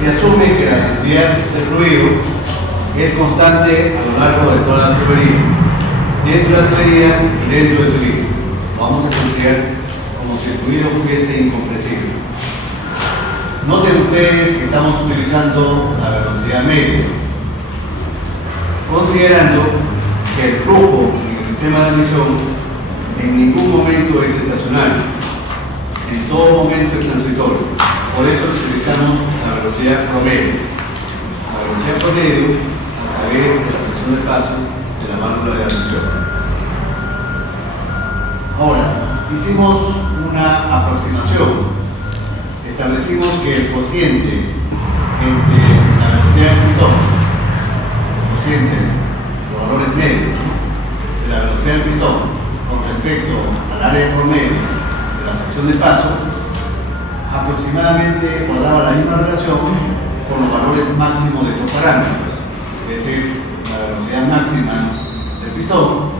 se asume que la densidad del fluido es constante a lo largo de toda la tubería, dentro de la tubería y dentro del cilindro. Lo vamos a considerar como si el fluido fuese incompresible. Noten ustedes que estamos utilizando la velocidad media, considerando que el flujo en el sistema de admisión en ningún momento es estacionario, en todo momento es transitorio. Por eso utilizamos la velocidad promedio. La velocidad promedio a través de la sección de paso de la válvula de admisión. Ahora, hicimos una aproximación. Establecimos que el cociente entre la velocidad del pistón, el cociente, los valores medios de la velocidad del pistón con respecto al área promedio de la sección de paso, aproximadamente guardaba la misma relación con los valores máximos de estos parámetros, es decir, la velocidad máxima del pistón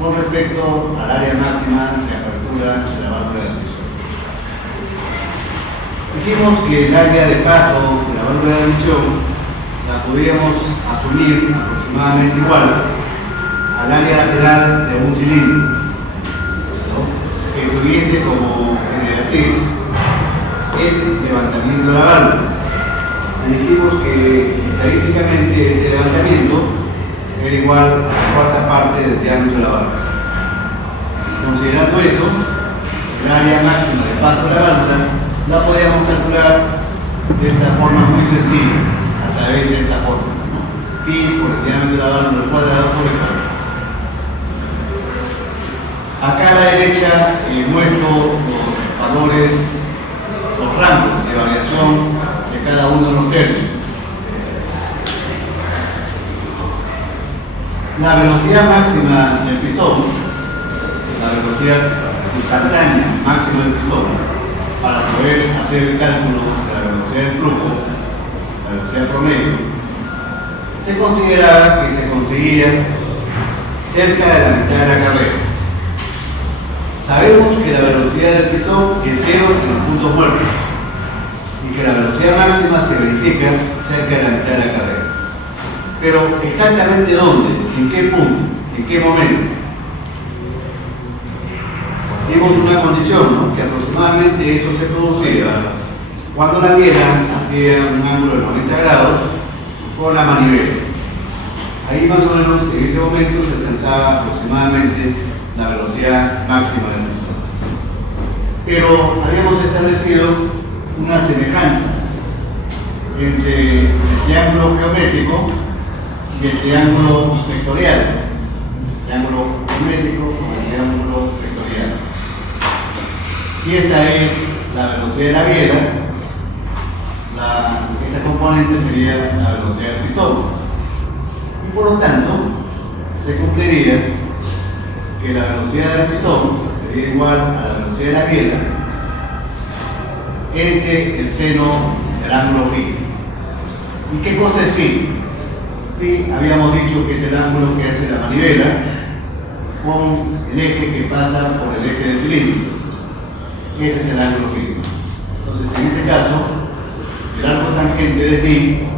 con respecto al área máxima de apertura de la válvula de admisión. Dijimos que el área de paso de la válvula de admisión la podíamos asumir aproximadamente igual al área lateral de un cilindro, ¿no?, que tuviese como generatriz el levantamiento de la válvula. Y dijimos que estadísticamente este levantamiento era igual a la cuarta parte del diámetro de la válvula. Considerando eso, el área máxima de paso de la válvula la podíamos calcular de esta forma muy sencilla, a través de esta forma, ¿no? Pi por el diámetro de la válvula al cuadrado sobre K. Acá a la derecha muestro los valores, los rangos de variación de cada uno de los términos. La velocidad máxima del pistón, la velocidad instantánea máxima del pistón, para poder hacer el cálculo de la velocidad del flujo, la velocidad promedio, se consideraba que se conseguía cerca de la mitad de la carrera. Sabemos que la velocidad del pistón es cero en los puntos muertos y que la velocidad máxima se verifica cerca de la mitad de la carrera. Pero exactamente dónde, en qué punto, en qué momento. Dimos una condición, ¿no?, que aproximadamente eso se producía cuando la biela hacía un ángulo de 90 grados con la manivela. Ahí más o menos en ese momento se alcanzaba aproximadamente la velocidad máxima del pistón. Pero habíamos establecido una semejanza entre el triángulo geométrico y el triángulo vectorial. El triángulo geométrico con el triángulo vectorial. Si esta es la velocidad de la biela, esta componente sería la velocidad del pistón. Y por lo tanto, se cumpliría que la velocidad del pistón sería igual a la velocidad de la biela entre el seno del ángulo phi. ¿Y qué cosa es phi? Phi habíamos dicho que es el ángulo que hace la manivela con el eje que pasa por el eje del cilindro. Ese es el ángulo phi. Entonces, en este caso, el arco tangente de phi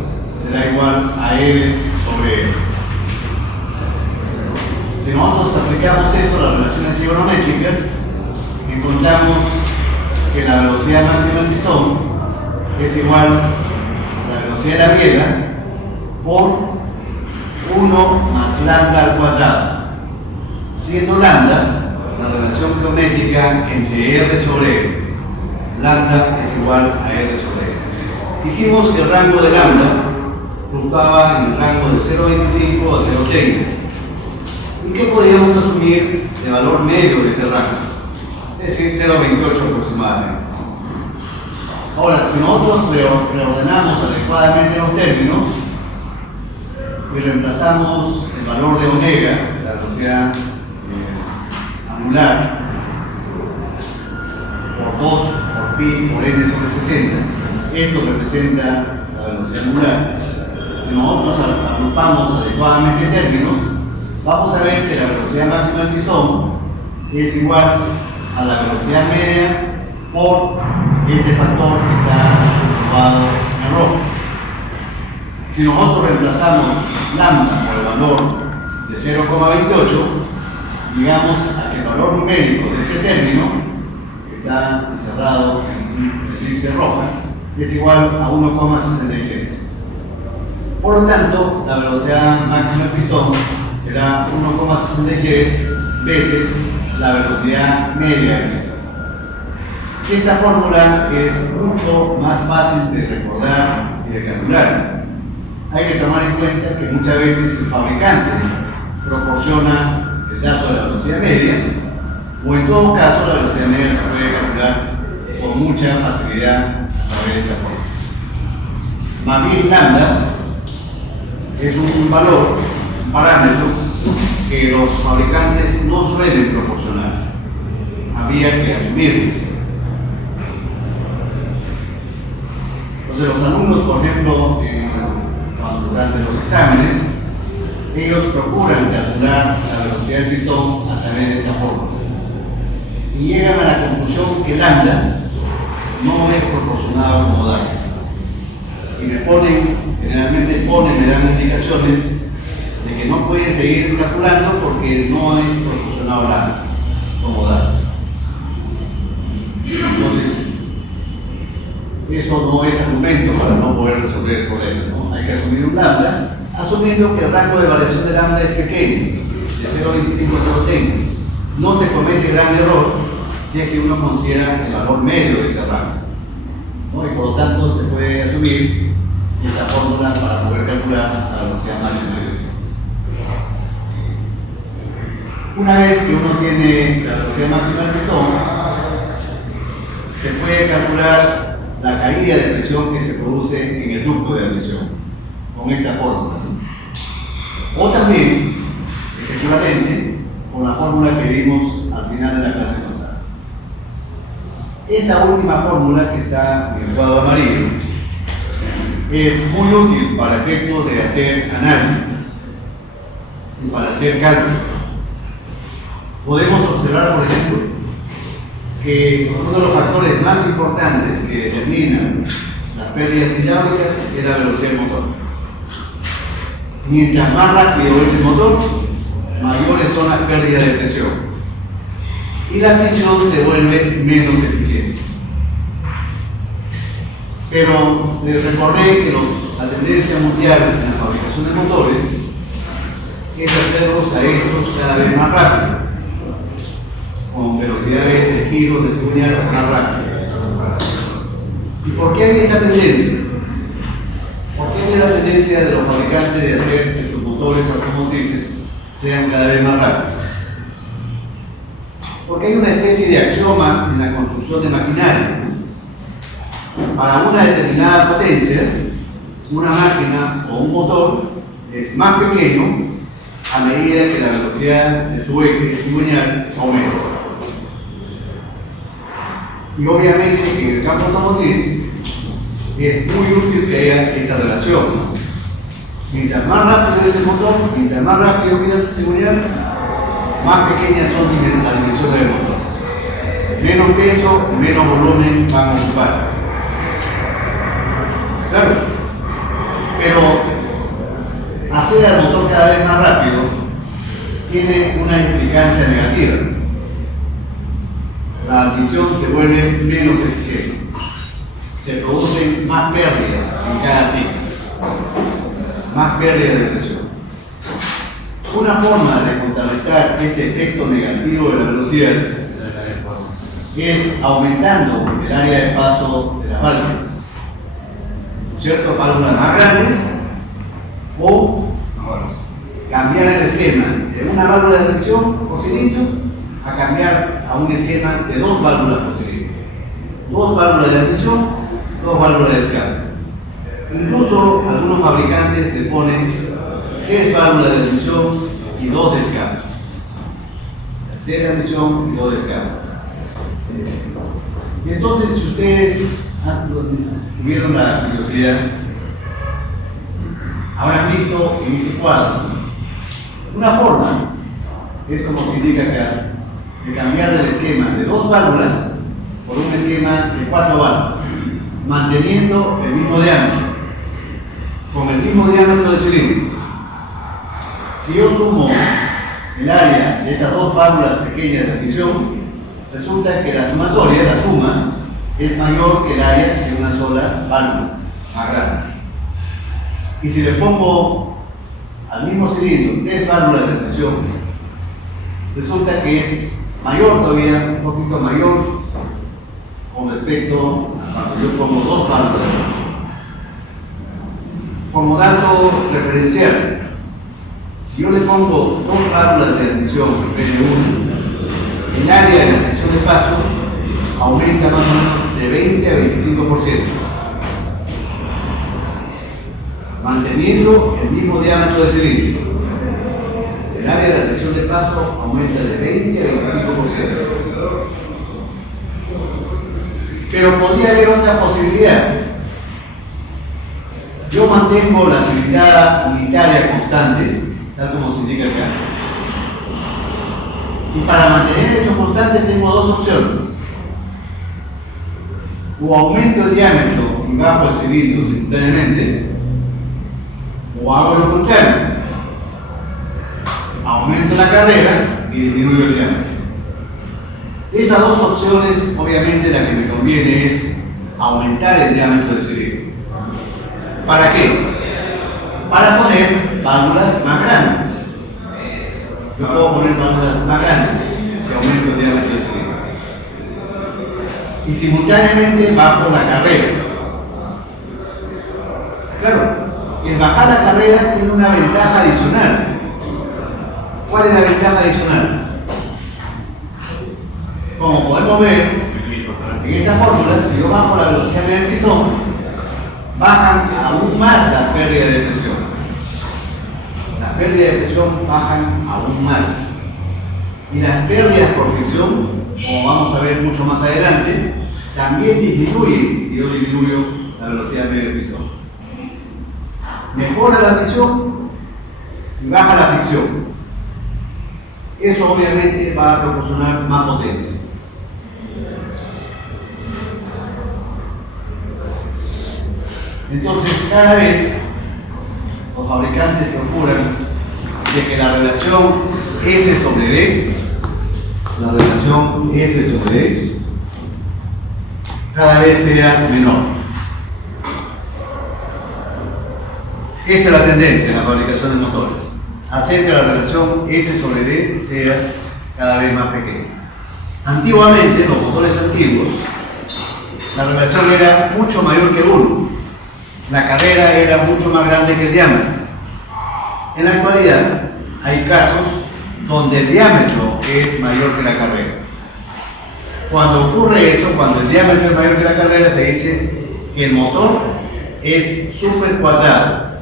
será igual a L sobre L. Si nosotros aplicamos eso a las relaciones trigonométricas, encontramos que la velocidad máxima del pistón es igual a la velocidad de la biela por 1 más lambda al cuadrado, siendo lambda la relación geométrica entre R sobre L. Lambda es igual a R sobre L. Dijimos que el rango de lambda fluctuaba en el rango de 0,25 a 0,30. ¿Y qué podíamos asumir de valor medio de ese rango? Es decir, 0,28 aproximadamente. Ahora, si nosotros reordenamos adecuadamente los términos y reemplazamos el valor de omega, la velocidad angular, por 2 por pi por n sobre 60, esto representa la velocidad angular. Si nosotros agrupamos adecuadamente términos, vamos a ver que la velocidad máxima del pistón es igual a la velocidad media por este factor que está agrupado en rojo. Si nosotros reemplazamos lambda por el valor de 0,28, digamos a que el valor numérico de este término, que está encerrado en una elipse roja, es igual a 1,63. Por lo tanto, la velocidad máxima del pistón será 1,63 veces la velocidad media del pistón. Esta fórmula es mucho más fácil de recordar y de calcular. Hay que tomar en cuenta que muchas veces el fabricante proporciona el dato de la velocidad media, o en todo caso la velocidad media se puede calcular con mucha facilidad a través de esta fórmula. Más bien lambda es un valor, un parámetro que los fabricantes no suelen proporcionar. Había que asumirlo. Entonces los alumnos, por ejemplo, durante los exámenes, ellos procuran calcular la velocidad del pistón a través de esta fórmula y llegan a la conclusión que lambda no es proporcionado como dato. Y generalmente me dan indicaciones de que no pueden seguir calculando porque no es proporcionado lambda como dato. Entonces, eso no es argumento para no poder resolver el problema, ¿no? Hay que asumir un lambda, asumiendo que el rango de variación de lambda es pequeño, de 0,25 a 0,30. No se comete gran error si es que uno considera el valor medio de ese rango, ¿no? Y por lo tanto se puede asumir esta fórmula para poder calcular la velocidad máxima del pistón. Una vez que uno tiene la velocidad máxima del pistón, se puede calcular la caída de presión que se produce en el ducto de admisión con esta fórmula. O también es equivalente con la fórmula que vimos al final de la clase pasada. Esta última fórmula, que está en el cuadro amarillo, es muy útil para efectos de hacer análisis y para hacer cálculos. Podemos observar, por ejemplo, que uno de los factores más importantes que determinan las pérdidas hidráulicas es la velocidad del motor. Mientras más rápido es el motor, mayores son las pérdidas de presión y la admisión se vuelve menos eficiente. Pero les recordé que la tendencia mundial en la fabricación de motores es hacerlos a estos cada vez más rápido, con velocidades de giros de cigüeñal más rápidas. ¿Y por qué hay esa tendencia? ¿Por qué hay la tendencia de los fabricantes de hacer que sus motores automotrices sean cada vez más rápidos? Porque hay una especie de axioma en la construcción de maquinaria. Para una determinada potencia, una máquina o un motor es más pequeño a medida que la velocidad de su eje cigüeñal aumenta. Y obviamente que en el campo automotriz es muy útil que haya esta relación. Mientras más rápido es el motor, mientras más rápido mira su cigüeñal, más pequeñas son las dimensiones del motor. Menos peso, menos volumen van a ocupar. Claro, pero hacer al motor cada vez más rápido tiene una implicancia negativa. La admisión se vuelve menos eficiente. Se producen más pérdidas en cada ciclo. Más pérdidas de presión. Una forma de contrarrestar este efecto negativo de la velocidad es aumentando el área de paso de las válvulas. ¿Cierto? Válvulas más grandes o cambiar el esquema de una válvula de admisión por cilindro a cambiar a un esquema de dos válvulas por cilindro. Dos válvulas de admisión, dos válvulas de escape. Incluso algunos fabricantes le ponen 3 válvulas de admisión y 2 de escape. 3 de admisión y 2 de escape. Y entonces, si ustedes tuvieron la curiosidad, habrán visto en este cuadro una forma, es como se indica acá, de cambiar el esquema de 2 válvulas por un esquema de 4 válvulas, manteniendo el mismo diámetro, con el mismo diámetro del cilindro. Si yo sumo el área de estas dos válvulas pequeñas de admisión, resulta que la sumatoria, la suma, es mayor que el área de una sola válvula, más grande. Y si le pongo al mismo cilindro 3 válvulas de admisión, resulta que es mayor todavía, un poquito mayor con respecto a cuando yo pongo 2 válvulas de admisión. Como dato referencial, si yo le pongo 2 válvulas de admisión en vez de 1, el área de la sección de paso aumenta más o menos de 20 a 25%, manteniendo el mismo diámetro del cilindro. El área de la sección de paso aumenta de 20 a 25%. Pero podría haber otra posibilidad. Yo mantengo la cilindrada unitaria constante, tal como se indica acá. Y para mantener esto constante tengo dos opciones. O aumento el diámetro y bajo el cilindro simultáneamente, o hago lo contrario. Aumento la carrera y disminuyo el diámetro. Esas dos opciones, obviamente la que me conviene es aumentar el diámetro del cilindro. ¿Para qué? Para poner válvulas más grandes. Yo puedo poner válvulas más grandes si aumento el diámetro del cilindro. Y simultáneamente bajo la carrera. Claro, el bajar la carrera tiene una ventaja adicional. ¿Cuál es la ventaja adicional? Como podemos ver en esta fórmula, si yo bajo la velocidad del pistón, bajan aún más la pérdida de presión. Las pérdidas de presión bajan aún más. Y las pérdidas por fricción, como vamos a ver mucho más adelante, también disminuyen si yo disminuyo la velocidad del pistón. Mejora la presión y baja la fricción. Eso obviamente va a proporcionar más potencia. Entonces, cada vez los fabricantes procuran de que la relación S sobre D, cada vez sea menor. Esa es la tendencia en la fabricación de motores, hacer que la relación S sobre D sea cada vez más pequeña. Antiguamente, los motores antiguos, la relación era mucho mayor que 1. La carrera era mucho más grande que el diámetro. En la actualidad, hay casos donde el diámetro es mayor que la carrera. Cuando ocurre eso, cuando el diámetro es mayor que la carrera, se dice que el motor es super cuadrado.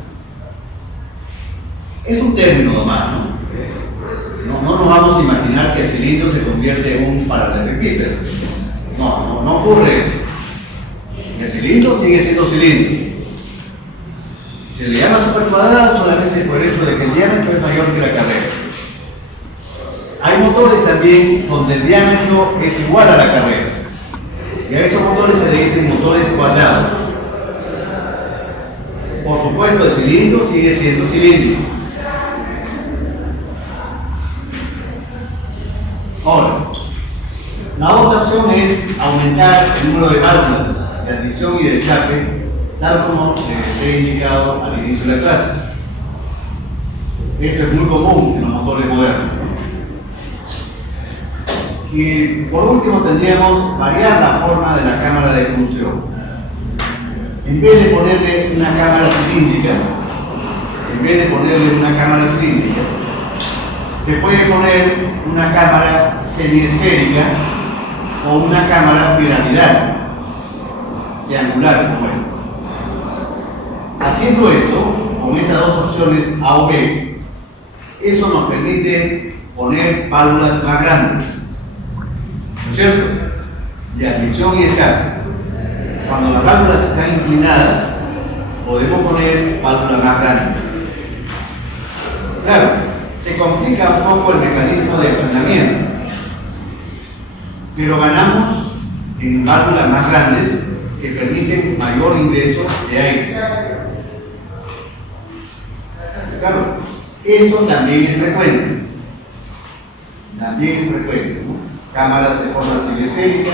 Es un término nomás, ¿no? No nos vamos a imaginar que el cilindro se convierte en un paralelepípedo. No ocurre eso. El cilindro sigue siendo cilindro. Se le llama supercuadrado solamente por el hecho de que el diámetro es mayor que la carrera. Hay motores también donde el diámetro es igual a la carrera. Y a esos motores se le dicen motores cuadrados. Por supuesto, el cilindro sigue siendo cilíndrico. Ahora, la otra opción es aumentar el número de válvulas de admisión y de escape, tal como se ha indicado al inicio de la clase. Esto es muy común en los motores modernos. Y por último tendríamos variar la forma de la cámara de combustión. En vez de ponerle una cámara cilíndrica, se puede poner una cámara semiesférica o una cámara piramidal, triangular como esta. Haciendo esto, con estas dos opciones A o B, eso nos permite poner válvulas más grandes, ¿no es cierto? De admisión y escape. Cuando las válvulas están inclinadas, podemos poner válvulas más grandes. Claro, se complica un poco el mecanismo de accionamiento, pero ganamos en válvulas más grandes que permiten mayor ingreso de aire. Esto también es frecuente. También es frecuente, ¿no? Cámaras de forma semiesférica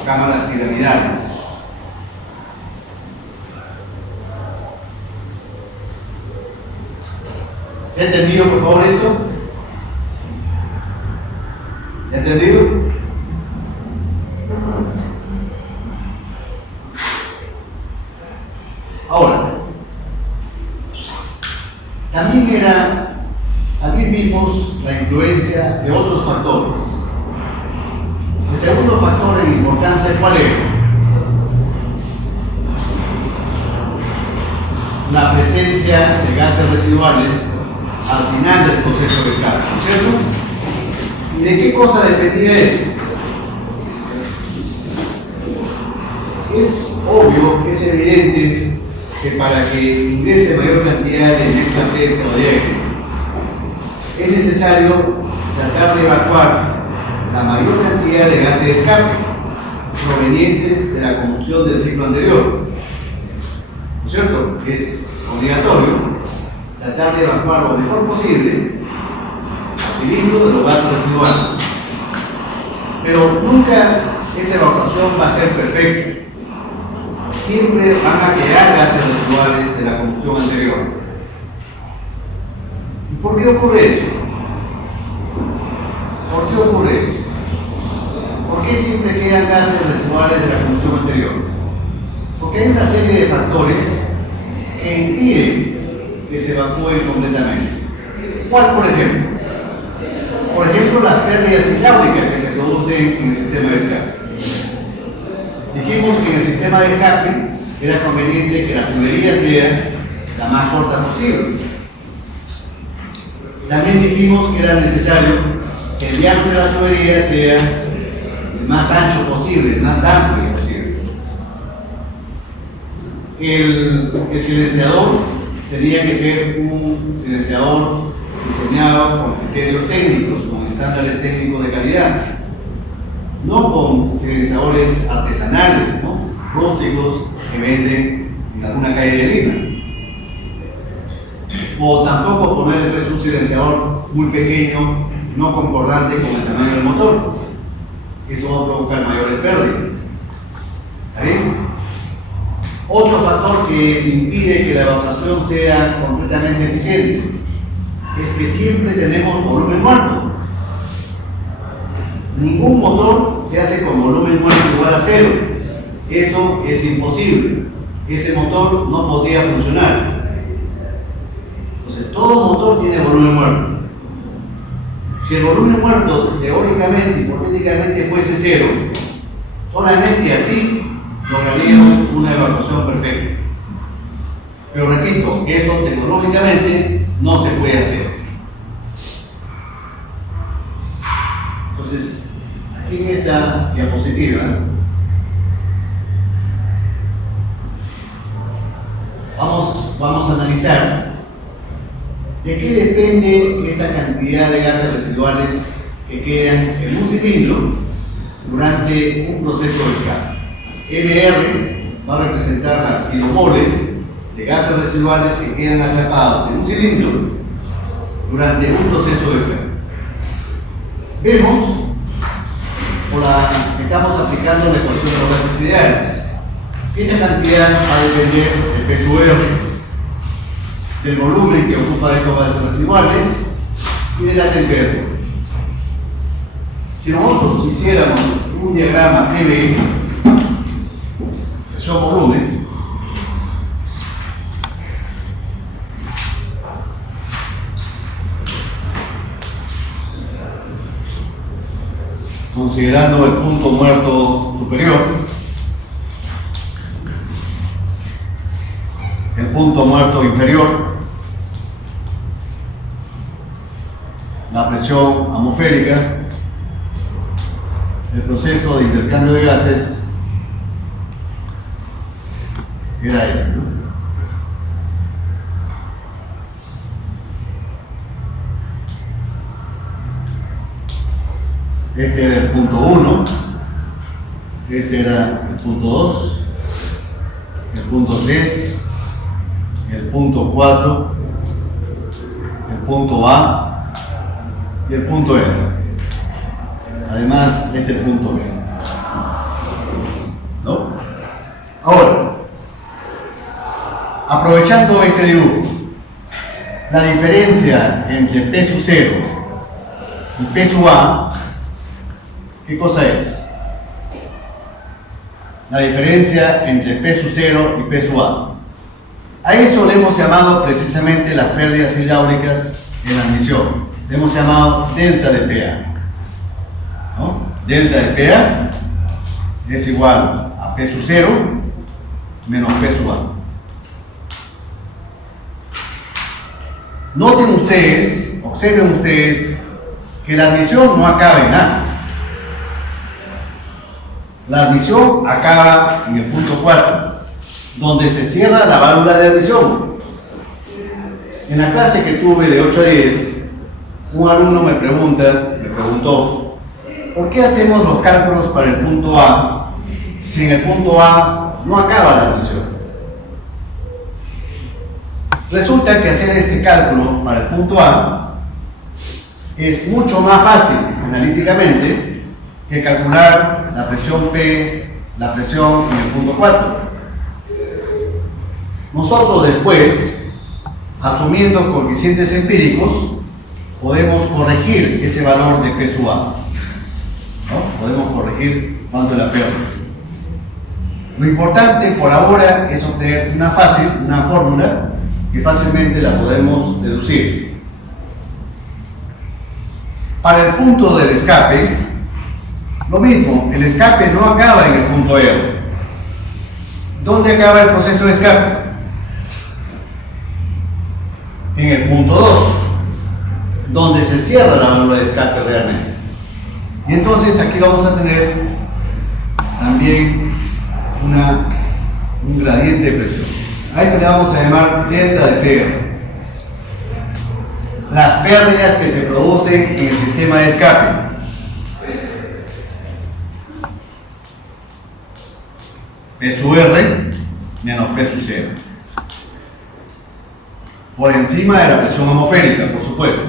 o cámaras piramidales. ¿Se ha entendido, por favor, esto? ¿Se ha entendido? Ahora, también vimos la influencia de otros factores. El segundo factor de importancia, ¿cuál era? La presencia de gases residuales al final del proceso de escape, ¿cierto? ¿Y de qué cosa dependía eso? Es obvio, es evidente que para que ingrese mayor cantidad de mezcla fresca o de aire, es necesario tratar de evacuar la mayor cantidad de gases de escape provenientes de la combustión del ciclo anterior. ¿No es cierto? Es obligatorio tratar de evacuar lo mejor posible al cilindro de los gases residuales. Pero nunca esa evacuación va a ser perfecta. Siempre van a quedar gases residuales de la combustión anterior. ¿Y por qué ocurre eso? ¿Por qué ocurre eso? ¿Por qué siempre quedan gases residuales de la combustión anterior? Porque hay una serie de factores que impiden que se evacúen completamente. ¿Cuál, por ejemplo? Por ejemplo, las pérdidas hidráulicas que se producen en el sistema de escape. Dijimos que en el sistema de escape era conveniente que la tubería sea la más corta posible. También dijimos que era necesario que el diámetro de la tubería sea el más ancho posible, el más amplio posible. El silenciador tenía que ser un silenciador diseñado con criterios técnicos, con estándares técnicos de calidad, no con silenciadores artesanales, ¿no? Rústicos que venden en alguna calle de Lima. O tampoco ponerle un silenciador muy pequeño, no concordante con el tamaño del motor. Eso va a provocar mayores pérdidas. ¿Está bien? Otro factor que impide que la evacuación sea completamente eficiente es que siempre tenemos volumen muerto. Ningún motor se hace con volumen muerto igual a cero. Eso es imposible. Ese motor no podría funcionar. Entonces, todo motor tiene volumen muerto. Si el volumen muerto, teóricamente, hipotéticamente, fuese cero, solamente así lograríamos una evacuación perfecta. Pero repito, eso tecnológicamente no se puede hacer. Entonces, aquí en esta diapositiva vamos a analizar de qué depende esta cantidad de gases residuales que quedan en un cilindro durante un proceso de escape. MR va a representar las kilomoles de gases residuales que quedan atrapados en un cilindro durante un proceso de escape. Vemos, estamos aplicando la ecuación de los gases ideales. Esta cantidad va a depender del peso R, del volumen que ocupa estos gases residuales y de la temperatura. Si nosotros hiciéramos un diagrama PV, presión-volumen, considerando el punto muerto superior, el punto muerto inferior, la presión atmosférica, el proceso de intercambio de gases era este, ¿no? Este era el punto 1, este era el punto 2, el punto 3, el punto 4, el punto A y el punto R. Además, este es el punto B. ¿No? Ahora, aprovechando este dibujo, la diferencia entre P sub 0 y P sub A, ¿qué cosa es? La diferencia entre P sub 0 y P sub A. A eso le hemos llamado precisamente las pérdidas hidráulicas en la admisión. Le hemos llamado delta de PA. ¿No? Delta de PA es igual a P sub 0 menos P sub A. Noten ustedes, observen ustedes, que la admisión no acaba en A. La admisión acaba en el punto 4, donde se cierra la válvula de admisión. En la clase que tuve de 8 a 10, un alumno me preguntó, ¿por qué hacemos los cálculos para el punto A si en el punto A no acaba la admisión? Resulta que hacer este cálculo para el punto A es mucho más fácil analíticamente que calcular la presión P, la presión en el punto 4. Nosotros después, asumiendo coeficientes empíricos, podemos corregir ese valor de P sub A. ¿No? Podemos corregir cuánto es la pérdida. Lo importante por ahora es obtener una fórmula que fácilmente la podemos deducir. Para el punto del escape, lo mismo, el escape no acaba en el punto R. ¿Dónde acaba el proceso de escape? En el punto 2, donde se cierra la válvula de escape realmente. Y entonces aquí vamos a tener también un gradiente de presión. A esto le vamos a llamar delta de PR. Las pérdidas que se producen en el sistema de escape. P sub R menos P sub 0. Por encima de la presión atmosférica, por supuesto.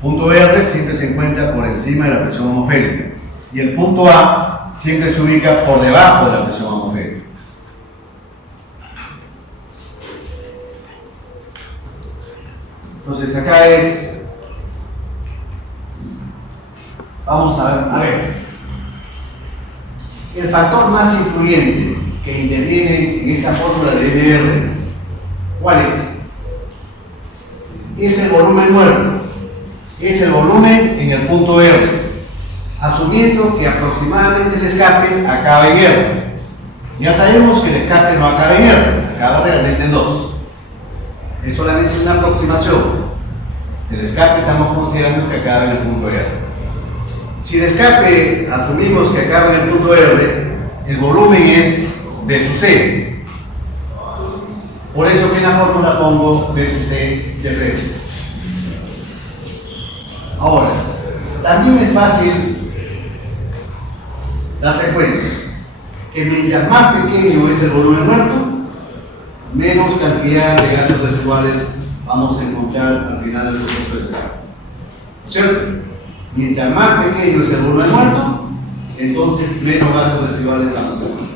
Punto R siempre se encuentra por encima de la presión atmosférica. Y el punto A siempre se ubica por debajo de la presión atmosférica. Entonces acá vamos a ver, el factor más influyente que interviene en esta fórmula de MR, ¿cuál es? Es el volumen muerto, es el volumen en el punto R, asumiendo que aproximadamente el escape acaba en R. Ya sabemos que el escape no acaba en R, acaba realmente en 2. Es solamente una aproximación. El escape estamos considerando que acaba en el punto R. Si el escape asumimos que acaba en el punto R, el volumen es B sub C. Por eso que en la fórmula pongo B sub C de frente. Ahora, también es fácil darse cuenta que mientras más pequeño es el volumen muerto, menos cantidad de gases residuales vamos a encontrar al final del proceso de escape. ¿Cierto? Mientras más pequeño es el volumen muerto, entonces menos gases residuales vamos a encontrar.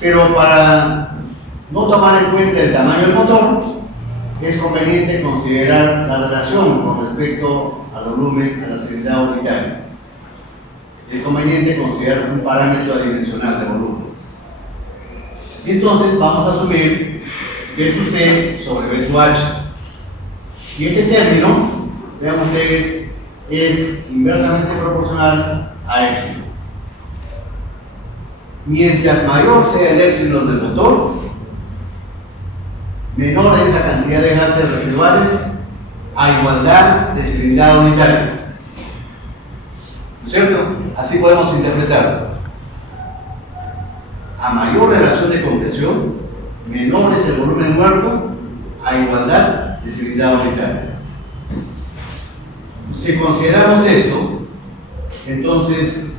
Pero para no tomar en cuenta el tamaño del motor, es conveniente considerar la relación con respecto al volumen, a la cilindrada unitaria. Es conveniente considerar un parámetro adimensional de volúmenes. Y entonces vamos a asumir B sub C sobre B sub H. Y este término, vean ustedes, es inversamente proporcional a épsilon. Mientras mayor sea el épsilon del motor, menor es la cantidad de gases residuales a igualdad de cilindrada unitaria. ¿No es cierto? Así podemos interpretarlo. A mayor relación de compresión, menor es el volumen muerto a igualdad de cilindrada unitaria. Si consideramos esto, entonces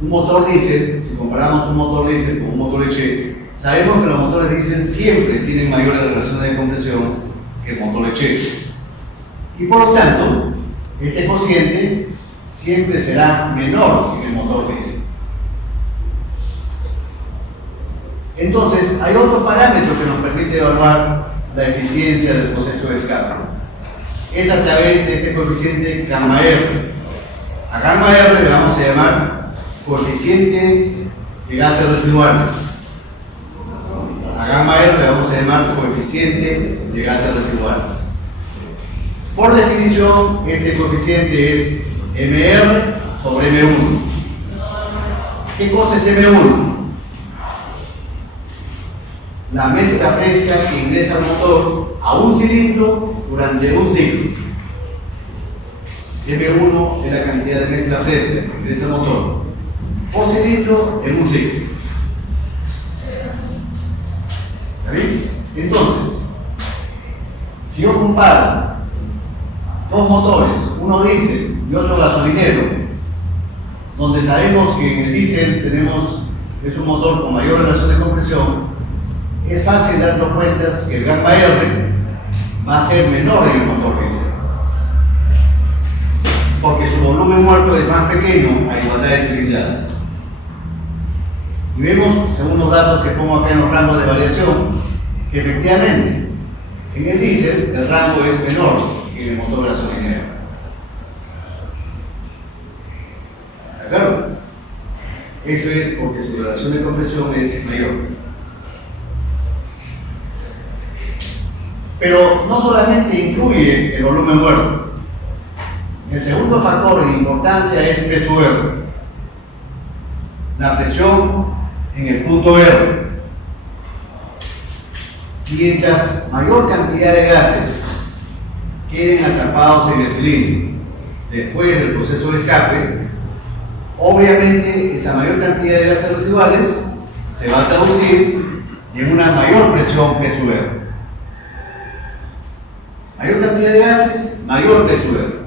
un motor diésel, si comparamos un motor diésel con un motor Leché, sabemos que los motores diésel siempre tienen mayores relaciones de compresión que el motor Leché. Y por lo tanto, este cociente siempre será menor que el motor diésel. Entonces, hay otro parámetro que nos permite evaluar la eficiencia del proceso de escape. Es a través de este coeficiente gamma R. A gamma R le vamos a llamar coeficiente de gases residuales. A gamma R le vamos a llamar coeficiente de gases residuales. Por definición, este coeficiente es MR sobre M1. ¿Qué cosa es M1? La mezcla fresca que ingresa al motor a un cilindro durante un ciclo. M1 es la cantidad de mezcla fresca que ingresa al motor por cilindro en un ciclo. ¿Está bien? Entonces, si yo comparo dos motores, uno diésel y otro gasolinero, donde sabemos que en el diésel es un motor con mayor relación de compresión, es fácil darnos cuenta que el gamma R va a ser menor en el motor diésel, porque su volumen muerto es más pequeño a igualdad de cilindrada. Y vemos, según los datos que pongo acá en los rangos de variación, que efectivamente en el diésel el rango es menor que en el motor gasolinero. ¿Está claro? Eso es porque su relación de compresión es mayor. Pero no solamente incluye el volumen muerto. El segundo factor de importancia es PSUR, la presión en el punto R. Mientras mayor cantidad de gases queden atrapados en el cilindro después del proceso de escape, obviamente esa mayor cantidad de gases residuales se va a traducir en una mayor presión PSUR. Mayor cantidad de gases, mayor PSUR.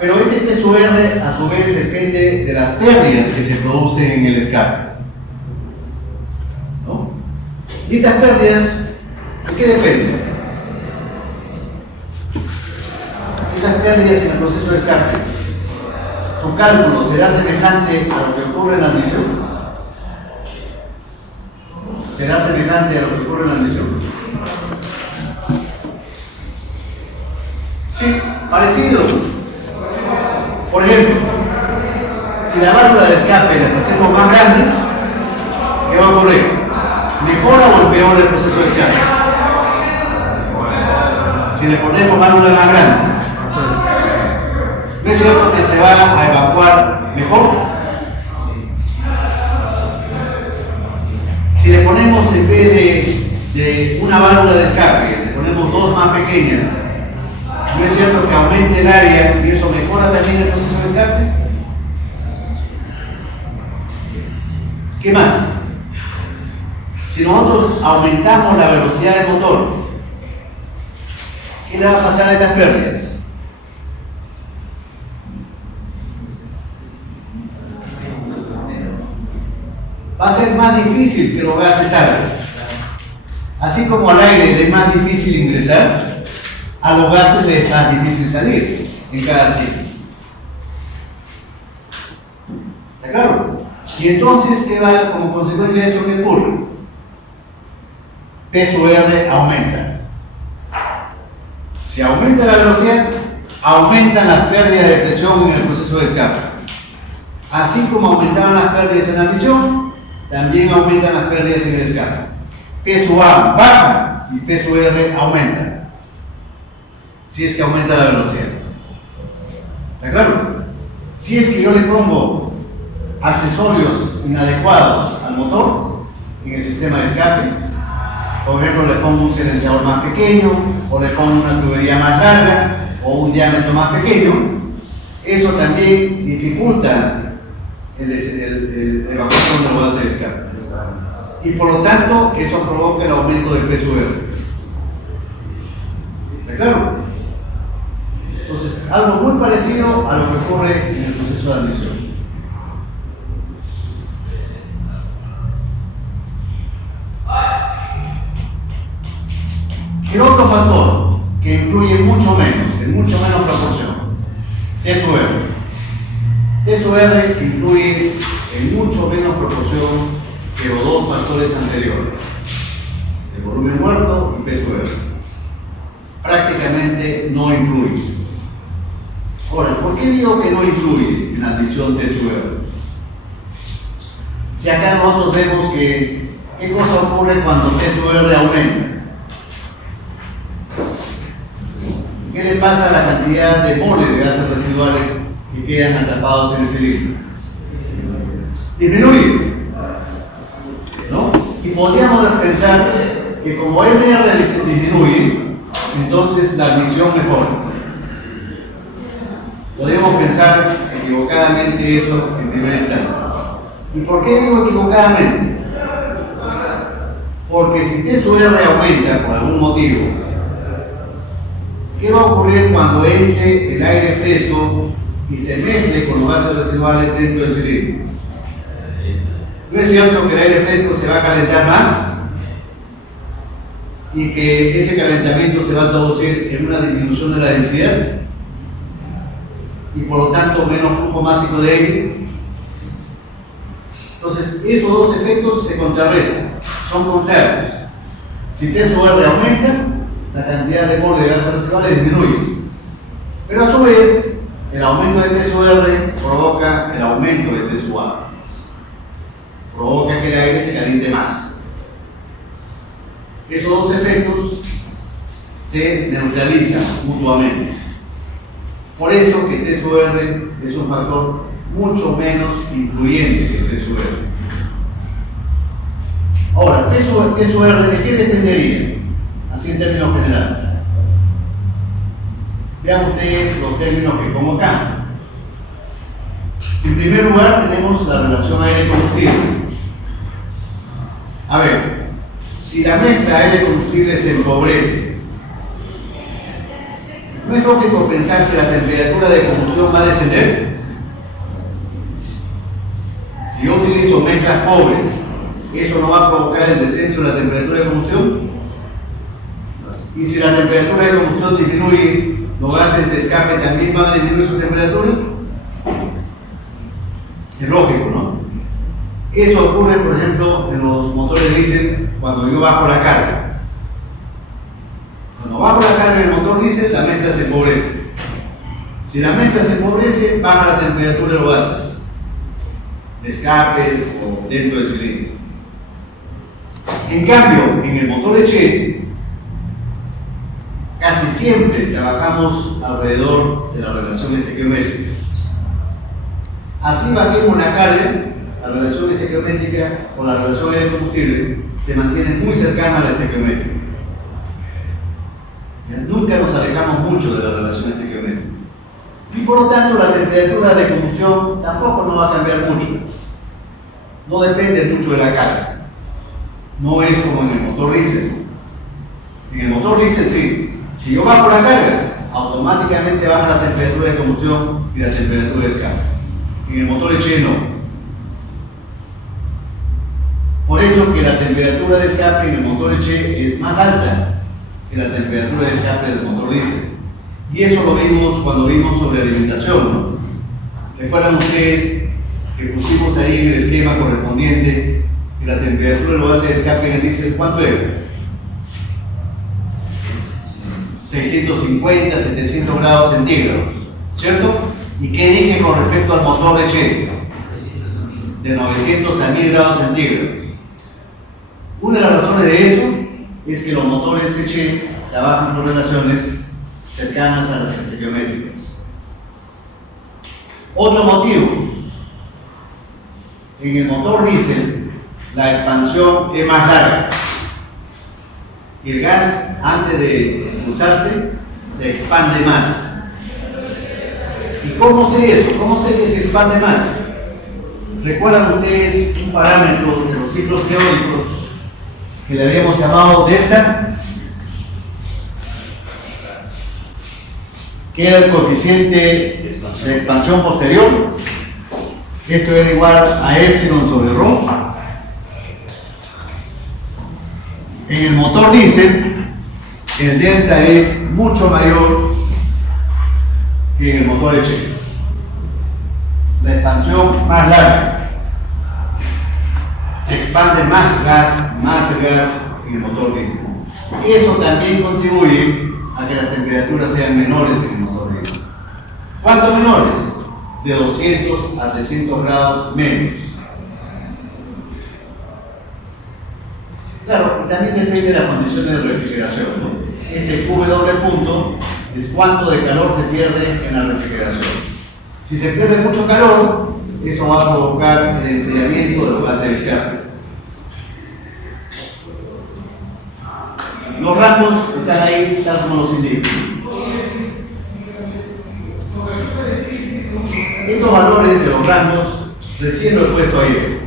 Pero este PSUR a su vez depende de las pérdidas que se producen en el escape. ¿No? Y estas pérdidas, ¿de qué dependen? Esas pérdidas en el proceso de escape, su cálculo será semejante a lo que ocurre en la admisión. ¿Será semejante a lo que ocurre en la admisión? Sí, parecido. Por ejemplo, si la válvula de escape las hacemos más grandes, ¿qué va a ocurrir? ¿Mejora o empeora el proceso de escape? Si le ponemos válvulas más grandes, ¿no es cierto que se va a evacuar mejor? Si le ponemos en vez de una válvula de escape, le ponemos dos más pequeñas, ¿no es cierto que aumente el área y eso mejora también el proceso de escape? ¿Qué más? Si nosotros aumentamos la velocidad del motor, ¿qué le va a pasar a estas pérdidas? Va a ser más difícil que los gases salgan. Así como al aire le es más difícil ingresar, a los gases les es más difícil salir en cada ciclo. ¿Está claro? Y entonces, ¿qué va como consecuencia de eso? ¿Qué ocurre? PSUR aumenta. Si aumenta la velocidad, aumentan las pérdidas de presión en el proceso de escape. Así como aumentaban las pérdidas en la admisión, también aumentan las pérdidas en el escape. PSUA baja y PSUR aumenta. Si es que aumenta la velocidad. ¿Está claro? Si es que yo le pongo accesorios inadecuados al motor en el sistema de escape, por ejemplo, le pongo un silenciador más pequeño, o le pongo una tubería más larga, o un diámetro más pequeño, eso también dificulta la evacuación de los gases de escape. Y por lo tanto, eso provoca el aumento del PSUR. ¿Está claro? Entonces, algo muy parecido a lo que ocurre en el proceso de admisión. El otro factor que influye mucho menos, en mucho menos proporción, T sub R. T sub R influye en mucho menos proporción que los dos factores anteriores, el volumen muerto y P sub R. Prácticamente no influye. Ahora, ¿por qué digo que no influye en la admisión T sub R? Si acá nosotros vemos que, ¿qué cosa ocurre cuando T sub R aumenta? ¿Qué le pasa a la cantidad de moles de gases residuales que quedan atrapados en el cilindro? Disminuye, ¿no? Y podríamos pensar que como MR disminuye, entonces la admisión mejora. Podríamos pensar equivocadamente eso en primera instancia. ¿Y por qué digo equivocadamente? Porque si T sub R aumenta por algún motivo, ¿qué va a ocurrir cuando entre el aire fresco y se mezcle con los gases residuales dentro del cilindro? ¿No es cierto que el aire fresco se va a calentar más? Y que ese calentamiento se va a traducir en una disminución de la densidad y por lo tanto menos flujo másico de aire. Entonces esos dos efectos se contrarrestan, son contrarios. Si T sub R aumenta, la cantidad de moles de gases residuales disminuye, pero a su vez el aumento de T sub R provoca el aumento de T sub A, provoca que el aire se caliente más. Esos dos efectos se neutralizan mutuamente. Por eso que T sub R es un factor mucho menos influyente que T sub R. Ahora, T sub R ¿de qué dependería? Así en términos generales. Vean ustedes los términos que pongo acá. En primer lugar tenemos la relación aire-combustible. A ver, si la mezcla aire-combustible se empobrece, ¿no es lógico pensar que la temperatura de combustión va a descender? Si yo utilizo mezclas pobres, ¿eso no va a provocar el descenso de la temperatura de combustión? Y si la temperatura de combustión disminuye, ¿los gases de escape también van a disminuir su temperatura? Es lógico, ¿no? Eso ocurre, por ejemplo, en los motores diésel cuando yo bajo la carga. Cuando bajo la carga del motor diésel, la mezcla se empobrece. Si la mezcla se empobrece, baja la temperatura de los gases de escape o dentro del cilindro. En cambio, en el motor Echec, casi siempre trabajamos alrededor de la relación estequiométrica. Así bajemos la carga, la relación estequiométrica o la relación aire-combustible se mantiene muy cercana a la estequiométrica. Nunca nos alejamos mucho de la relación estequiométrica. Y por lo tanto la temperatura de combustión tampoco no va a cambiar mucho. No depende mucho de la carga. No es como en el motor diésel. En el motor diésel sí. Si yo bajo la carga, automáticamente baja la temperatura de combustión y la temperatura de escape. En el motor Echec no. Por eso que la temperatura de escape en el motor Echec es más alta que la temperatura de escape del motor diésel. Y eso lo vimos cuando vimos sobre alimentación, ¿no? ¿Recuerdan ustedes que pusimos ahí en el esquema correspondiente que la temperatura de los gases de escape en el diésel, ¿cuánto era? 650, 700 grados centígrados, ¿cierto? ¿Y qué dije con respecto al motor de Echec? De 900 a 1000 grados centígrados. Una de las razones de eso es que los motores Echec trabajan con relaciones cercanas a las estequiométricas. Otro motivo, en el motor diésel la expansión es más larga. El gas, antes de expulsarse, se expande más. ¿Y cómo sé eso? ¿Cómo sé que se expande más? ¿Recuerdan ustedes un parámetro de los ciclos teóricos que le habíamos llamado delta? Que era el coeficiente de expansión posterior. Esto era igual a epsilon sobre ρ. En el motor diésel, el delta es mucho mayor que en el motor H. La expansión más larga. Se expande más gas en el motor diésel. Eso también contribuye a que las temperaturas sean menores en el motor diésel. ¿Cuánto menores? De 200 a 300 grados menos. Claro, y también depende de las condiciones de refrigeración, ¿no? Este Q doble punto es cuánto de calor se pierde en la refrigeración. Si se pierde mucho calor, eso va a provocar el enfriamiento de los gases de escape. Los rangos están ahí, tal como los indico. Estos valores de los rangos recién lo he puesto ayer.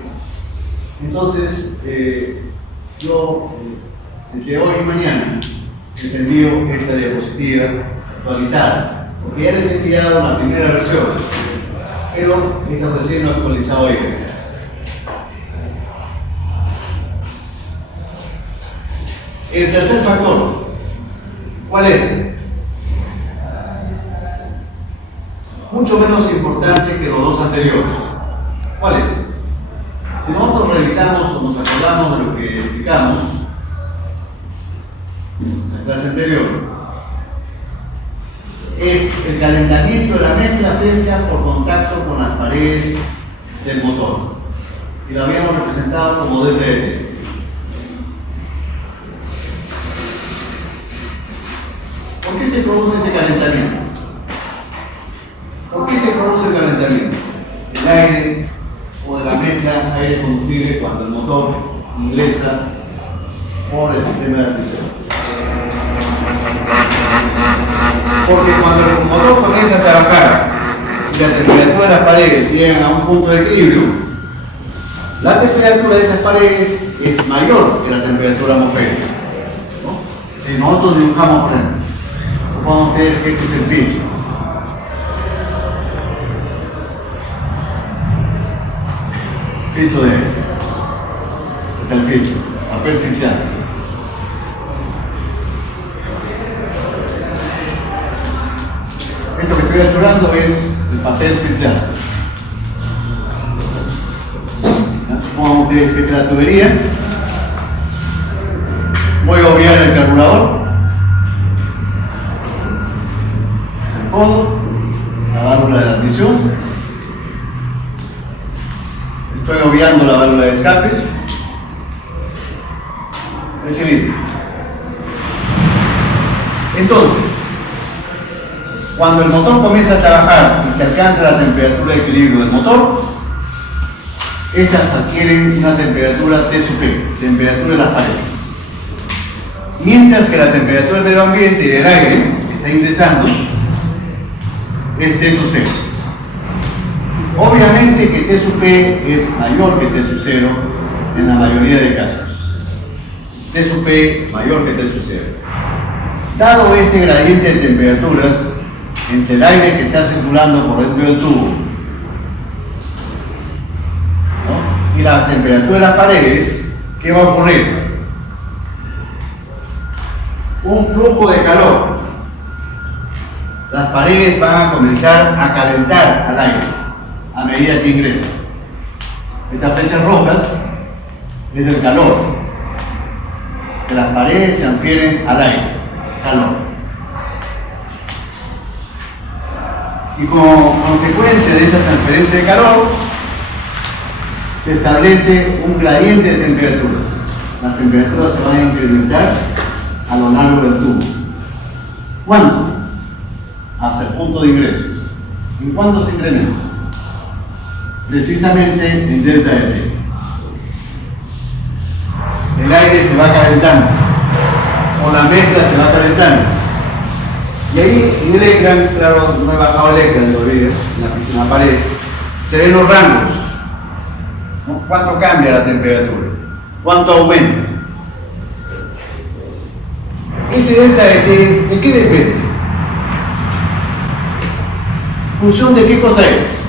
Entonces, yo entre hoy y mañana les envío esta diapositiva actualizada, porque ya les he enviado la primera versión, pero esta recién lo he actualizado hoy. El tercer factor, ¿cuál es? Mucho menos importante que los dos anteriores. ¿Cuál es? Si nosotros revisamos o nos acordamos de lo que explicamos en la clase anterior, es el calentamiento de la mezcla fresca por contacto con las paredes del motor. Y lo habíamos representado como ΔT. ¿Por qué se produce ese calentamiento? ¿Por qué se produce el calentamiento? El aire o de la mezcla aire-combustible cuando el motor ingresa por el sistema de admisión. Porque cuando el motor comienza a trabajar y la temperatura de las paredes llegan a un punto de equilibrio, la temperatura de estas paredes es mayor que la temperatura atmosférica, ¿no? Si nosotros dibujamos, por ejemplo, supongan ustedes que este es el filtro. Filtro de aire. Este es el filtro, papel filtrado. Esto que estoy achurando es el papel filtrado. Supongan ustedes que esta es la tubería. Voy a obviar el carburador. Es el fondo, la válvula de admisión. Estoy obviando la válvula de escape. El cilindro. Entonces, cuando el motor comienza a trabajar y se alcanza la temperatura de equilibrio del motor, estas adquieren una temperatura T sub P, temperatura de las paredes. Mientras que la temperatura del medio ambiente y del aire que está ingresando es T sub 0. Obviamente que T sub P es mayor que T sub 0 en la mayoría de casos. T sub P mayor que T sub 0. Dado este gradiente de temperaturas entre el aire que está circulando por dentro del tubo, ¿no?, y la temperatura de las paredes, ¿qué va a ocurrir? Un flujo de calor. Las paredes van a comenzar a calentar al aire a medida que ingresa. Estas flechas rojas es del calor que las paredes transfieren al aire, calor. Y como consecuencia de esta transferencia de calor, se establece un gradiente de temperaturas. Las temperaturas se van a incrementar a lo largo del tubo. ¿Cuánto? Hasta el punto de ingreso. ¿En cuánto se incrementa? Precisamente en delta de T. El aire se va calentando, o la mezcla se va calentando. Y ahí en el ecran, claro, no he bajado el ecran todavía, en la pared, se ven los rangos, ¿no? ¿Cuánto cambia la temperatura? ¿Cuánto aumenta? Ese delta de T, ¿de qué depende? ¿Función de qué cosa es?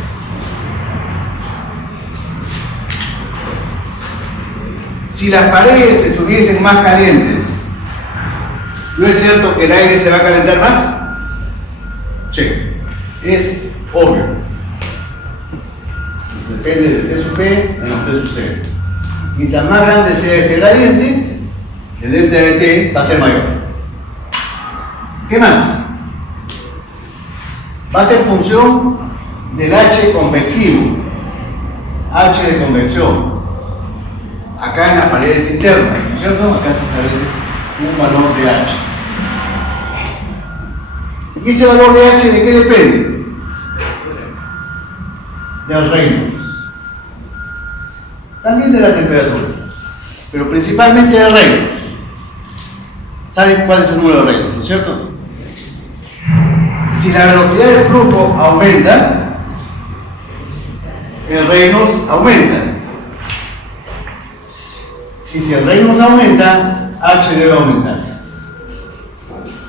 Si las paredes estuviesen más calientes, ¿No es cierto que el aire se va a calentar más? Sí, es obvio. Entonces, depende de T sub P menos T sub C. Mientras más grande sea este gradiente, el delta de T va a ser mayor. ¿Qué más? Va a ser función del H convectivo, H de convección, acá en las paredes internas, ¿no es cierto? Acá se establece un valor de H. ¿Y ese valor de H de qué depende? Del Reynolds. También de la temperatura, pero principalmente del Reynolds. ¿Saben cuál es el número de Reynolds, no es cierto? Si la velocidad del flujo aumenta, el Reynolds aumenta. Y si el Reynolds aumenta, H debe aumentar.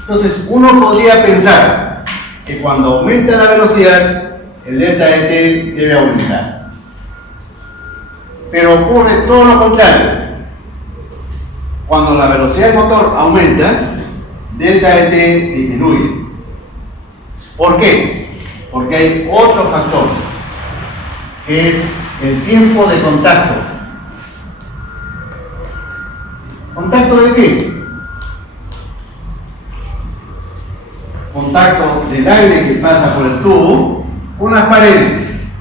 Entonces, uno podría pensar que cuando aumenta la velocidad, el delta de T debe aumentar. Pero ocurre todo lo contrario. Cuando la velocidad del motor aumenta, delta de T disminuye. ¿Por qué? Porque hay otro factor, que es el tiempo de contacto. ¿Contacto de qué? Contacto del aire que pasa por el tubo con las paredes.